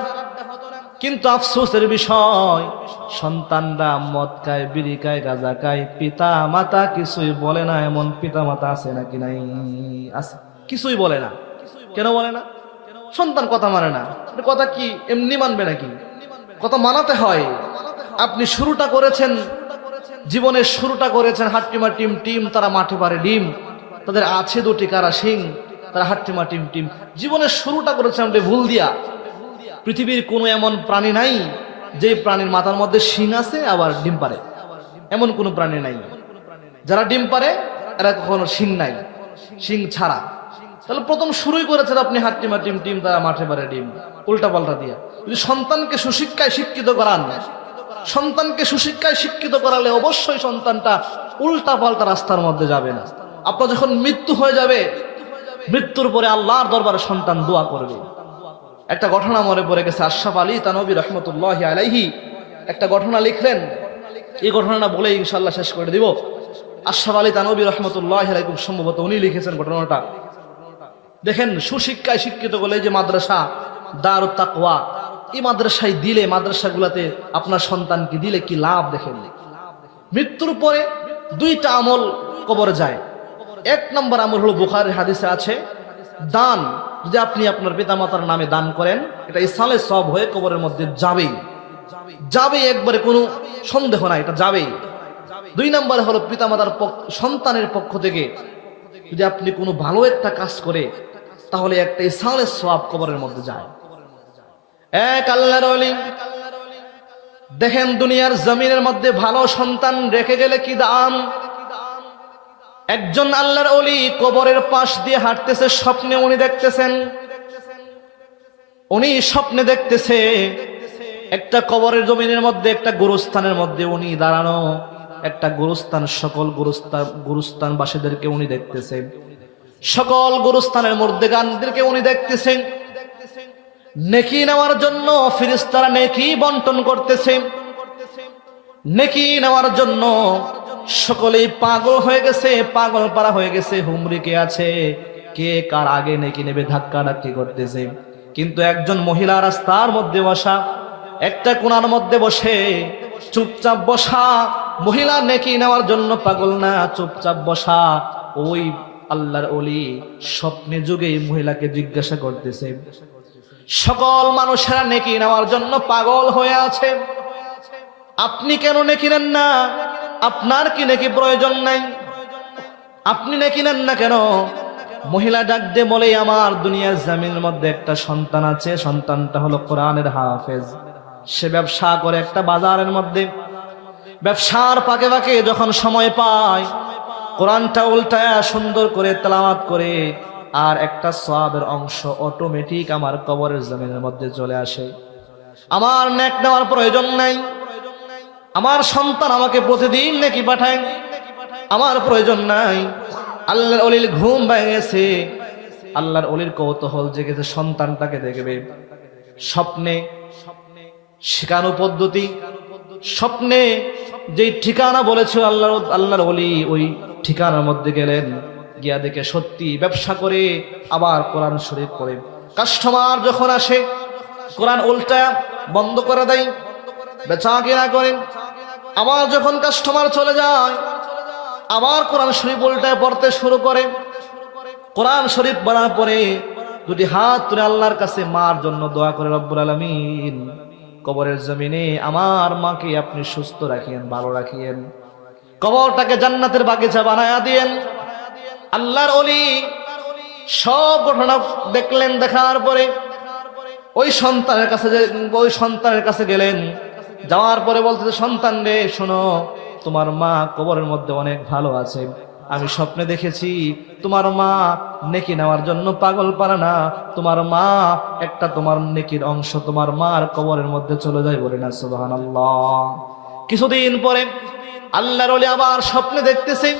কিন্তু আফসোসের বিষয়, সন্তানরা মদ খায়, বিড়ি খায়, গাঁজা খায়, পিতা মাতা কিছুই বলে না। এমন পিতা মাতা আছে নাকি? নাই, আছে, কিছুই বলে না। কেন বলে না? সন্তান কথা মানে না। কথা কি এমনি মানবে নাকি? কথা মানাতে হয়। আপনি শুরুটা করেছেন, জীবনের শুরুটা করেছেন হাট্টিমা টিম টিম, তারা মাঠে পারে ডিম, তাদের আছে দুটি কারা সিং, তারা হাট্টিমা টিম টিম। জীবনের শুরুটা করেছেন আপনি ভুল দিয়া। পৃথিবীর কোনো এমন প্রাণী নাই যে প্রাণীর মাথার মধ্যে শিং আছে আবার ডিম পারে, এমন কোনো প্রাণী নাই। যারা ডিম পারে এরা কখনো শিং নাই, শিং ছাড়া। তাহলে প্রথম শুরুই করেছেন আপনি হাট্টিমা টিম টিম, তারা মাঠে পারে ডিম, উল্টা পাল্টা দিয়া। যদি সন্তানকে সুশিক্ষায় শিক্ষিত করান, সন্তানকে সুশিক্ষায় শিক্ষিত করালে অবশ্যই সন্তানটা উল্টা পাল্টা রাস্তার মধ্যে যাবে না। আপনার যখন মৃত্যু হয়ে যাবে, মৃত্যুর পরে আল্লাহর দরবারে সন্তান দোয়া করবে। একটা ঘটনা মনে পড়ে গেছে, আশরাফ আলী থানভী রহমতুল্লাহি আলাইহি একটা ঘটনা লিখলেন। এই ঘটনাটা বলে ইনশাআল্লাহ শেষ করে দিব। আশরাফ আলী থানভী রহমতুল্লাহি আলাইহি খুব সম্ভবত উনি লিখেছেন ঘটনাটা। দেখেন, সুশিক্ষায় শিক্ষিত করলে যে মাদ্রাসা দারুত তাকওয়া, এই মাদ্রাসায় দিলে, মাদ্রাসাগুলোতে আপনার সন্তানকে দিলে কি লাভ দেখেন। মৃত্যুর পরে দুইটা আমল কবরে যায়। এক নম্বর আমল হলো বুখারীর হাদিসে আছে, দান। যদি আপনি আপনার পিতামাতার নামে দান করেন, এটা ইসালে সব হয়ে কবরের মধ্যে যাবেই, যাবেই, একবারে কোনো সন্দেহ নাই, এটা যাবেই। দুই নম্বরে হলো পিতামাতার সন্তানের পক্ষ থেকে যদি আপনি কোনো ভালো একটা কাজ করে, তাহলে একটা ইসালে সব কবরের মধ্যে যায়। এক আল্লাহর ওলি দেখেন, দুনিয়ার জমিনের মধ্যে ভালো সন্তান রেখে গেলে কি দাম। একজন আল্লাহর ওলি কবরের পাশ দিয়ে হাঁটতেছে, স্বপ্নে উনি দেখতেছেন, উনি স্বপ্নে দেখতেছে একটা কবরের জমিনের মধ্যে, একটা গোরস্থানের মধ্যে উনি দাঁড়ানো, একটা গোরস্থান, সকল গোরস্থানবাসীদেরকে উনি দেখতেছেন, সকল গোরস্থানের মধ্যে গানদেরকে উনি দেখতেছেন। নেকি নেওয়ার জন্য ফেরেশতারা নেকি বন্টন করতেছে, নেকি নেওয়ার জন্য সকলেই পাগল হয়ে গেছে, পাগল পারা হয়ে গেছে, হুমরিকে আছে কে কার আগে নেকি নেবে, ধাক্কা ধাক্কি করতেছে। কিন্তু একজন মহিলা রাস্তার মধ্যে বসা, একটা কোণার মধ্যে বসে চুপচাপ বসা, মহিলা নেকি নেওয়ার জন্য পাগল না, চুপচাপ বসা। ওই আল্লাহর ওলি স্বপ্নে যুগে মহিলাকে জিজ্ঞাসা করতেছে, সকল মানুষেরা নেকি নেওয়ার জন্য পাগল হয়ে আছে, আপনি কেন নেকি নেন না? আপনার কি নেকি প্রয়োজন নাই? আপনি নেকি নেন না কেন? মহিলা ডাক দিয়ে বলে, আমার দুনিয়ার জমিনের মধ্যে একটা সন্তান আছে, সন্তানটা হলো কোরআনের হাফেজ। সে ব্যবসা করে একটা বাজারের মধ্যে, ব্যবসার ফাঁকে ফাঁকে যখন সময় পায় কোরআনটা উল্টায়া সুন্দর করে তেলাওয়াত করে, আর একটা সওয়াবের অংশ অটোমেটিক আমার কবরের জমিনের মধ্যে চলে আসে। আমার নেক নেওয়ার প্রয়োজন নাই, আমার সন্তান আমাকে প্রতিদিন নেকি পাঠায়, আমার প্রয়োজন নাই। আল্লাহর ওলির ঘুম ভেঙেছে, আল্লাহর ওলির কৌতূহল জেগেছে, সন্তানটাকে দেখবে। স্বপ্নে শেখানো পদ্ধতি, স্বপ্নে যেই ঠিকানা বলেছিল আল্লাহর ওলি, ওই ঠিকানার মধ্যে গেলেন, গিয়া দেখে সত্যি ব্যবসা করে আবার কোরআন শরীফ পড়ে। কাস্টমার যখন আসে কোরআন উল্টা বন্ধ করে দেয়, বেচা কেনা করেন। আবার যখন কাস্টমার চলে যায় আবার কোরআন শরীফ উল্টায় পড়তে শুরু করে। কোরআন শরীফ পড়ার পরে দুটি হাত তুলে আল্লাহর কাছে মার জন্য দোয়া করে, রব্বুল আলামিন কবরের জমিনে আমার মাকে আপনি সুস্থ রাখিয়েন, ভালো রাখিয়েন, কবরটাকে জান্নাতের বাগিচা বানায়া দিয়েন। আল্লাহর ওলি সব ঘটনা দেখলেন, দেখার পরে ওই সন্তানের কাছে গেলেন। যাওয়ার পরে বলতে, সন্তান রে শোনো, তোমার মা কবরের মধ্যে অনেক ভালো আছে, আমি স্বপ্নে দেখেছি তোমার মা নেকি নেওয়ার জন্য পাগল পারে না, তোমার মা একটা, তোমার নেকির অংশ তোমার মার কবরের মধ্যে চলে যায়, বলে না সুবহানাল্লাহ। কিছুদিন পরে আল্লাহর ওলি আবার স্বপ্নে দেখতেছে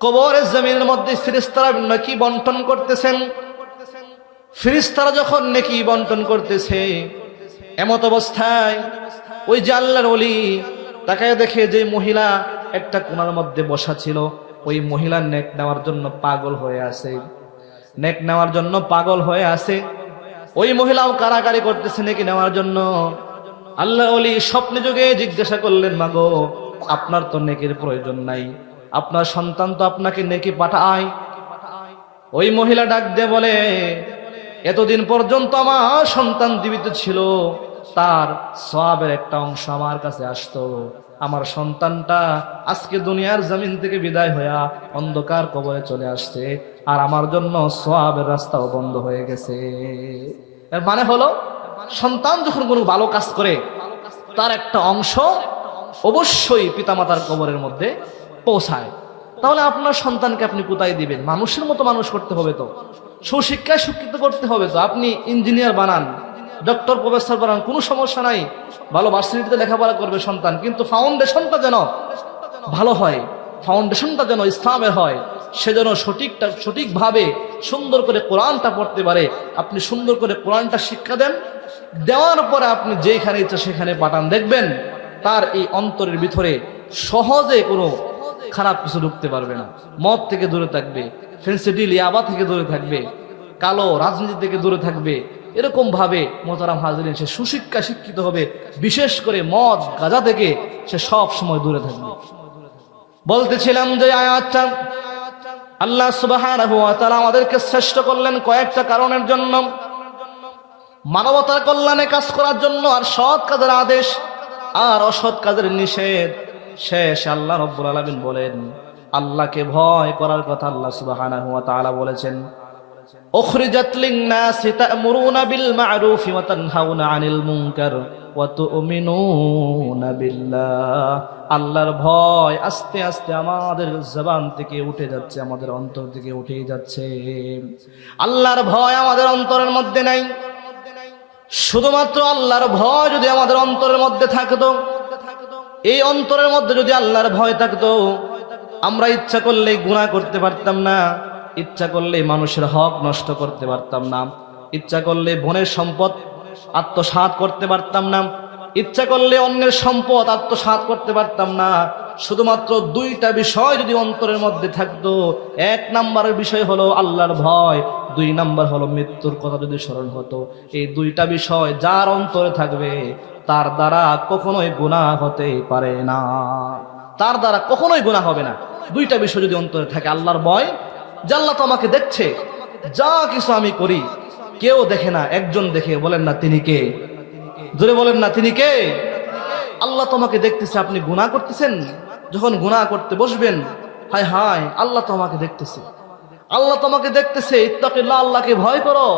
কবরের জমিনের মধ্যে ফেরেশতারা নেকি বন্টন করতেছেন। ফেরেশতারা যখন নেকি বন্টন করতেছে, এমত অবস্থায় ওই যে আল্লাহর ওলি তাকায় দেখে যে মহিলা একটা কোণার মধ্যে বসা ছিল, ওই মহিলার নেক নেওয়ার জন্য পাগল হয়ে আছে, নেক নেওয়ার জন্য পাগল হয়ে আছে। ওই মহিলাও কারাকারি করতেছে নেকি নেওয়ার জন্য। আল্লাহর ওলি স্বপ্নে যুগে জিজ্ঞাসা করলেন, মাগো আপনার তো নেকির প্রয়োজন নাই, আপনার সন্তান তো আপনাকে নেকি পাঠায়। ওই মহিলা ডাক দিয়ে বলে, এতদিন পর্যন্ত আমার সন্তান জীবিত ছিল, তার সওয়াবের একটা অংশ আমার কাছে আসতো। আমার সন্তানটা আজকে দুনিয়ার জমিন থেকে বিদায় হইয়া অন্ধকার কবরে চলে আসছে, আর আমার জন্য সওয়াবের রাস্তাও বন্ধ হয়ে গেছে। এর মানে হলো, সন্তান যখন কোনো ভালো কাজ করে তার একটা অংশ অবশ্যই পিতামাতার কবরের মধ্যে পৌঁছায়। তাহলে আপনার সন্তানকে আপনি কোথায় দিবেন? মানুষের মতো মানুষ করতে হবে তো, সুশিক্ষায় শিক্ষিত করতে হবে তো। আপনি ইঞ্জিনিয়ার বানান, ডক্টর প্রফেসর বানান, কোনো সমস্যা নাই, ভালো ভার্সিটিতে লেখাপড়া করবে সন্তান, কিন্তু ফাউন্ডেশনটা যেন ভালো হয়, ফাউন্ডেশনটা যেন ইসলামের হয়, সেজন্য সঠিকভাবে সুন্দর করে কোরআনটা পড়তে পারে। আপনি সুন্দর করে কোরআনটা শিক্ষা দেন, দেওয়ার পরে আপনি যেখানে ইচ্ছা সেখানে পাঠান, দেখবেন তার এই অন্তরের ভিতরে সহজে কোনো খারাপ কিছু ঢুকতে পারবে না। মদ থেকে দূরে থাকবে, ফেন্সিডিল ইয়াবা থেকে দূরে থাকবে, কালো রাজনীতি থেকে দূরে থাকবে। এরকম ভাবে মোহতারাম হাজরিন, সে সুশিক্ষা শিক্ষিত হবে। বিশেষ করে মদ গাঁজা থেকে সে সব সময় দূরে থাকবে। বলতেছিলাম যে আয়াতটা আল্লাহ সুবহানাহু ওয়া তাআলা আমাদেরকে শ্রেষ্ঠ করলেন কয়েকটা কারণের জন্য। মানবতার কল্যাণে কাজ করার জন্য, আর সৎ কাজের আদেশ আর অসৎ কাজের নিষেধ। শেষ আল্লাহ রাব্বুল আলামিন বলেন, আল্লাহকে ভয় করার কথা আল্লাহ সুবহানাহু ওয়া তাআলা বলেছেন, উখরিজাত লিন-নাসি তা'মুরুনা বিল মা'রুফি ওয়া তানহাউনা আনিল মুনকার ওয়া তু'মিনুনা বিল্লাহ। আল্লাহর ভয় আস্তে আস্তে আমাদের জবান থেকে উঠে যাচ্ছে, আমাদের অন্তর থেকে উঠেই যাচ্ছে। আল্লাহর ভয় আমাদের অন্তরের মধ্যে নাই। শুধুমাত্র আল্লাহর ভয় যদি আমাদের অন্তরের মধ্যে থাকতো, এই অন্তরের মধ্যে যদি আল্লাহর ভয় থাকতো, আমরা ইচ্ছা করলেই গুনাহ করতে পারতাম না, ইচ্ছা করলেই মানুষের হক নষ্ট করতে পারতাম না, ইচ্ছা করলে বোনের সম্পদ আত্মসাৎ করতে পারতাম না, ইচ্ছা করলে অন্যের সম্পদ আত্মসাৎ করতে পারতাম না। শুধুমাত্র দুইটা বিষয় যদি অন্তরের মধ্যে থাকতো, এক নাম্বারের বিষয় হলো আল্লাহর ভয়, দুই নাম্বার হলো মৃত্যুর কথা যদি স্মরণ হতো। এই দুইটা বিষয় যার অন্তরে থাকবে তার দ্বারা কখনোই গুনাহ হতে পারে না, তার দ্বারা কখনোই গুনাহ হবে না। দুইটা বিষয় যদি অন্তরে থাকে, আল্লাহর ভয়, যে আল্লাহ তো আমাকে দেখছে, যা কিছু আমি করি কেউ দেখে না, একজন দেখে, বলেন না তিনি কে? জোরে বলেন না তিনি কে? আল্লাহ তোমাকে দেখতেছে, আপনি গুনাহ করতেছেন, যখন গুনাহ করতে বসবেন, হায় হায় আল্লাহ তো আমাকে দেখতেছে, আল্লাহ তোমাকে দেখতেছে, ইত্তাকিল্লাহ, আল্লাহকে ভয় করো,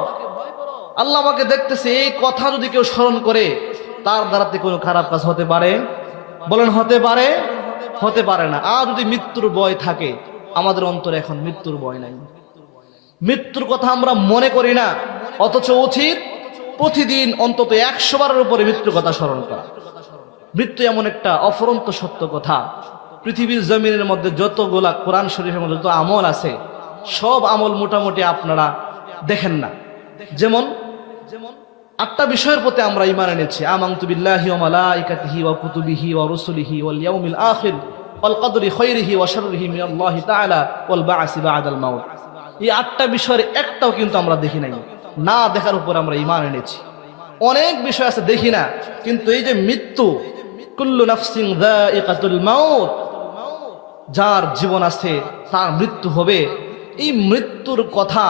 আল্লাহ আমাকে দেখতেছে। এই কথা যদি কেউ স্মরণ করে, তার দ্বারাতে কোনো খারাপ কাজ হতে পারে? বলেন হতে পারে? হতে পারে না। আর যদি মৃত্যুর ভয় থাকে, আমাদের অন্তরে এখন মৃত্যুর ভয় নাই, মৃত্যুর কথা আমরা মনে করি না, অথচ উচিত প্রতিদিন অন্তত 100 বারের উপরে মৃত্যুর কথা স্মরণ করা। মৃত্যু এমন একটা অফুরন্ত সত্য কথা। পৃথিবীর জমিনের মধ্যে যতগুলা কোরআন শরীফের মধ্যে যত আমল আছে, সব আমল মোটামুটি আপনারা দেখেন না। যেমন 8টা বিষয়ের প্রতি আমরা ঈমান এনেছি, আমানতু বিল্লাহি ওয়া মালাইকাতিহি ওয়া কুতুবিহি ওয়া রুসুলিহি ওয়াল ইয়াউমিল আখির ওয়াল কদরি খায়রিহি ওয়া শাররিহি মিনাল্লাহি তাআলা ওয়াল বা'সি বা'দাল মাউত। এই 8টা বিষয়ের একটাও কিন্তু আমরা দেখি নাই, না দেখার উপর আমরা ঈমান এনেছি। অনেক বিষয় আছে দেখি না, কিন্তু এই যে মৃত্যু, কুল্লু নাফসিন যায়িকাতুল মাউত, যার জীবন আছে তার মৃত্যু হবে, এই মৃত্যুর কথা,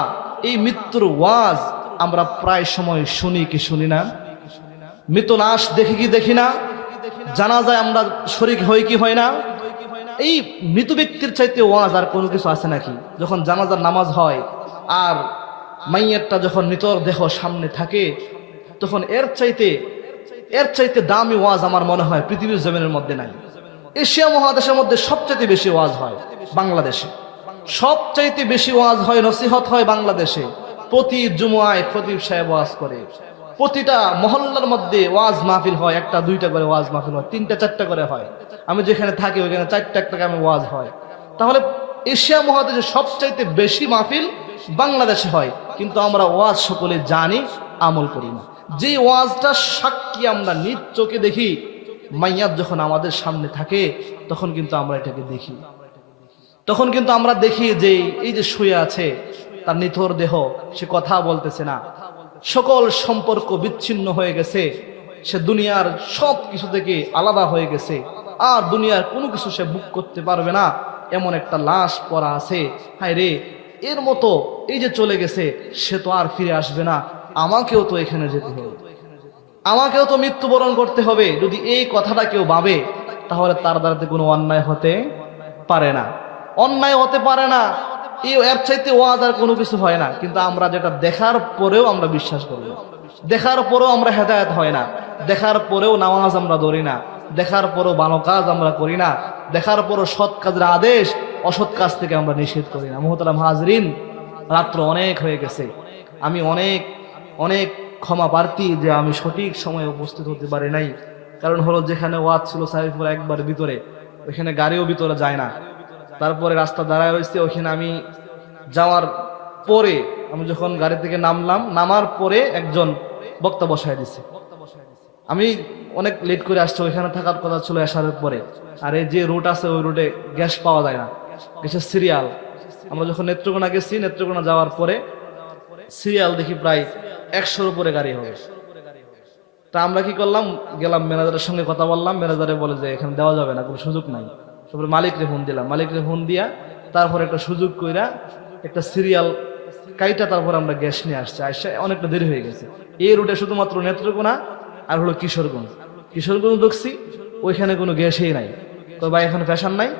এই মৃত্যুর ওয়াজ আমরা প্রায় সময় শুনি কি শুনি না? মৃত লাশ দেখি কি দেখি না? জানাজায় আমরা শরীক হই কি হয় না? এই মৃত ব্যক্তির চাইতে ওয়াজ আর কোনো কিছু আছে নাকি? যখন জানাজার নামাজ হয় আর মাইয়ারটা যখন মৃতর দেহ সামনে থাকে, তখন এর চাইতে দামি ওয়াজ আমার মনে হয় পৃথিবীর জমিনের মধ্যে নাই। এশিয়া মহাদেশের মধ্যে সবচাইতে বেশি ওয়াজ হয় বাংলাদেশে, সবচাইতে বেশি ওয়াজ হয়, নসিহত হয় বাংলাদেশে। প্রতি জুমআয় খতিব সাহেব ওয়াজ করে, প্রতিটা মহল্লার মধ্যে ওয়াজ মাহফিল হয়, 1টা 2টা করে ওয়াজ মাহফিল হয়, 3টা 4টা করে হয়। আমি যেখানে থাকি ওইখানে 4টা 1টা করে ওয়াজ হয়। তাহলে এশিয়া মহাদেশে সবচাইতে বেশি মাহফিল বাংলাদেশে হয়, কিন্তু আমরা ওয়াজ সকলে জানি, আমল করি না। যে ওয়াজটা সাক্ষী আমরা নিজ চোখে দেখি, মাইয়াত যখন আমাদের সামনে থাকে, তখন কিন্তু আমরা এটাকে দেখি, তখন কিন্তু আমরা দেখি যে এই যে শুয়ে আছে, তার নিথর দেহ, সে কথা বলতেছে না, সকল সম্পর্ক বিচ্ছিন্ন হয়ে গেছে, সে দুনিয়ার সব কিছু থেকে আলাদা হয়ে গেছে, আর দুনিয়ার কোনো কিছু সে বুক করতে পারবে না, এমন একটা লাশ পড়া আছে। হায় রে, এর মতো এই যে চলে গেছে, সে তো আর ফিরে আসবে না, আমাকেও তো এখানে যেতে হবে। আমাকেও তো মৃত্যুবরণ করতে হবে, যদি এই কথাটা কেউ ভাবে তাহলে তার দ্বারাতে কোনো অন্যায় হতে পারে না, অন্যায় হতে পারে না। এর চাইতে ওয়াজ আর কোনো কিছু হয় না। কিন্তু আমরা যেটা দেখার পরেও আমরা বিশ্বাস করি না, দেখার পরেও আমরা হেদায়েত হয় না, দেখার পরেও নামাজ আমরা ধরি না, দেখার পরেও ভালো কাজ আমরা করি না, দেখার পরও সৎ কাজের আদেশ অসৎ কাজ থেকে আমরা নিষেধ করি না। মুহতারাম হাজরিন, রাত্র অনেক হয়ে গেছে, আমি অনেক অনেক ক্ষমা প্রার্থী যে আমি সঠিক সময়ে উপস্থিত হতে পারি নাই। কারণ হলো যেখানে ওয়াজ ছিল সাইফুর একবার ভিতরে, ওইখানে গাড়িও ভিতরে যায় না। তারপরে রাস্তা দাঁড়ায় রয়েছে, ওইখানে আমি যাওয়ার পরে, আমি যখন গাড়ি থেকে নামলাম, নামার পরে একজন বক্তা বসায় দিছে। আমি অনেক লেট করে আসছি, ওইখানে থাকার কথা ছিল এশারের পরে। আর এই যে রুট আছে ওই রুটে গ্যাস পাওয়া যায় না, গ্যাসের সিরিয়াল। আমরা যখন নেত্রকোনা গেছি, নেত্রকোনা যাওয়ার পরে সিরিয়াল দেখি প্রায় 100-র উপরে গাড়ি হবে। তা আমরা কি করলাম, গেলাম ম্যানেজারের সঙ্গে কথা বললাম। ম্যানেজারে বলে যে এখানে দেওয়া যাবে না, কোনো সুযোগ নাই। তারপরে মালিকরে ফোন দিলাম, মালিকরে ফোন দিয়া তারপরে একটা সুযোগ কইরা একটা সিরিয়াল কাইটা তারপর আমরা গ্যাস নিয়ে আসছি। আসছে অনেকটা দেরি হয়ে গেছে। এই রুটে শুধুমাত্র নেত্রকোনা আর হলো কিশোরগঞ্জ। কিশোরগঞ্জ ঢুকছি, ওইখানে কোনো গ্যাসই নাই। তো ভাই এখানে ফ্যাশন নাই,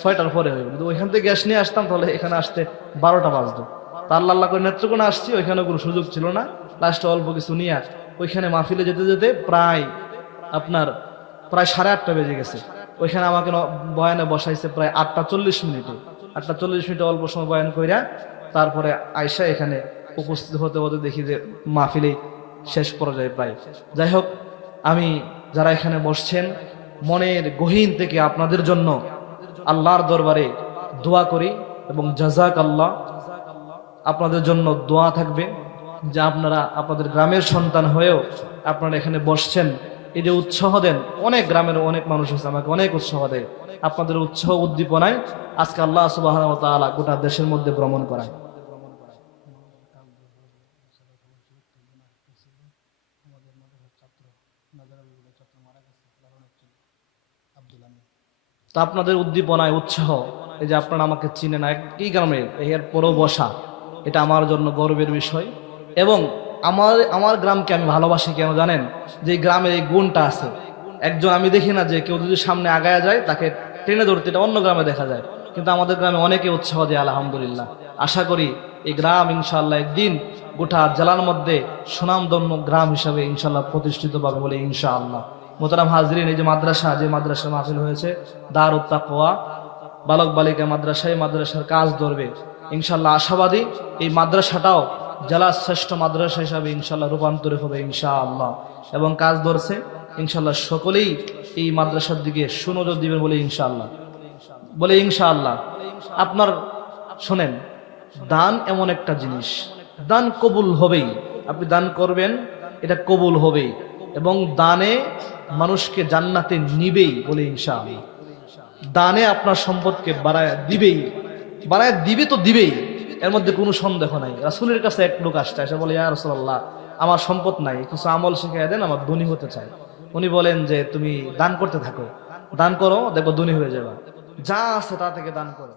6টার পরে হয়ে গেল। ওইখান থেকে গ্যাস নিয়ে আসতাম তাহলে এখানে আসতে 12টা বাজতো। তা আল্লাহ করে নেত্রকোনা আসছি, ওইখানে কোনো সুযোগ ছিল না। লাস্টে অল্প কিছু নিয়ে ওইখানে মাহফিলে যেতে যেতে প্রায় 8:30 বেজে গেছে। ওইখানে আমাকে বয়ানে বসাইছে প্রায় 8টা 40 মিনিটে। 8টা 40 মিনিটে অল্প সময় বয়ান কইরা তারপরে আয়সা এখানে উপস্থিত হতে হতে দেখি যে মাহফিলে শেষ পর্যায়ে প্রায়। যাই হোক, আমি যারা এখানে বসছেন, মনের গহীন থেকে আপনাদের জন্য আল্লাহর দরবারে দোয়া করি এবং জাযাক আল্লাহ, আপনাদের জন্য দোয়া থাকবে যে আপনারা আপনাদের গ্রামের সন্তান হয়েও আপনারা এখানে বসছেন, এই যে উৎসাহ দেন। অনেক গ্রামের অনেক মানুষ আছে আমাকে অনেক উৎসাহ দেয়। আপনাদের উৎসাহ উদ্দীপনায় আজকে আল্লাহ সুবহানাহু ওয়া তাআলা গোটা দেশের মধ্যে ভ্রমণ করায়। তা আপনাদের উদ্দীপনায় উৎসাহ, এই যে আপনারা আমাকে চিনেন একই গ্রামের, এর পরও বসা, এটা আমার জন্য গর্বের বিষয়। এবং আমার গ্রামকে আমি ভালোবাসি কেন জানেন? যে গ্রামের এই গুণটা আছে। একজন আমি দেখি না যে কেউ যদি সামনে আগায়া যায় তাকে টেনে ধরতে, এটা অন্য গ্রামে দেখা যায়, কিন্তু আমাদের গ্রামে অনেকে উৎসাহ দেয় আলহামদুলিল্লাহ। আশা করি এই গ্রাম ইনশাআল্লাহ একদিন গোটা জেলার মধ্যে সুনামধন্য গ্রাম হিসাবে ইনশাআল্লাহ প্রতিষ্ঠিত পাবে বলে ইনশাআল্লাহ। মোহতারাম হাজরিন, এই যে মাদ্রাসা, যে মাদ্রাসা মাহফিল হয়েছে দারুত তাকওয়া বালক বালিকা মাদ্রাসা, এই মাদ্রাসার কাজ ধরবে ইনশাআল্লাহ। আশাবাদী এই মাদ্রাসাটাও জেলার শ্রেষ্ঠ মাদ্রাসা হিসাবে ইনশাআল্লাহ রূপান্তরিত হবে ইনশাআল্লাহ। এবং কাজ ধরছে ইনশাআল্লাহ। সকলেই এই মাদ্রাসার দিকে সুনজর দিবেন বলে ইনশাআল্লাহ, বলে ইনশাআল্লাহ। আপনার শোনেন, দান এমন একটা জিনিস, দান কবুল হবেই। আপনি দান করবেন, এটা কবুল হবেই, এবং দানে মানুষকে জান্নাতে নিবেই বলে ইনশাআল্লাহ। দানে আপনার সম্পদকে বাড়ায় দিবেই, বাড়ায় দিবে তো দিবেই, এর মধ্যে কোনো সন্দেহ নাই। রাসূলের কাছে এক লোক আসছে, এসে বলে, ইয়া রাসূলুল্লাহ, আমার সম্পদ নাই, কিছু আমল শিখিয়ে দেন, আমার ধনী হতে চাই। উনি বলেন যে তুমি দান করতে থাকো, দান করো, দেখো ধনী হয়ে যাবে, যা আছে তা থেকে দান করো।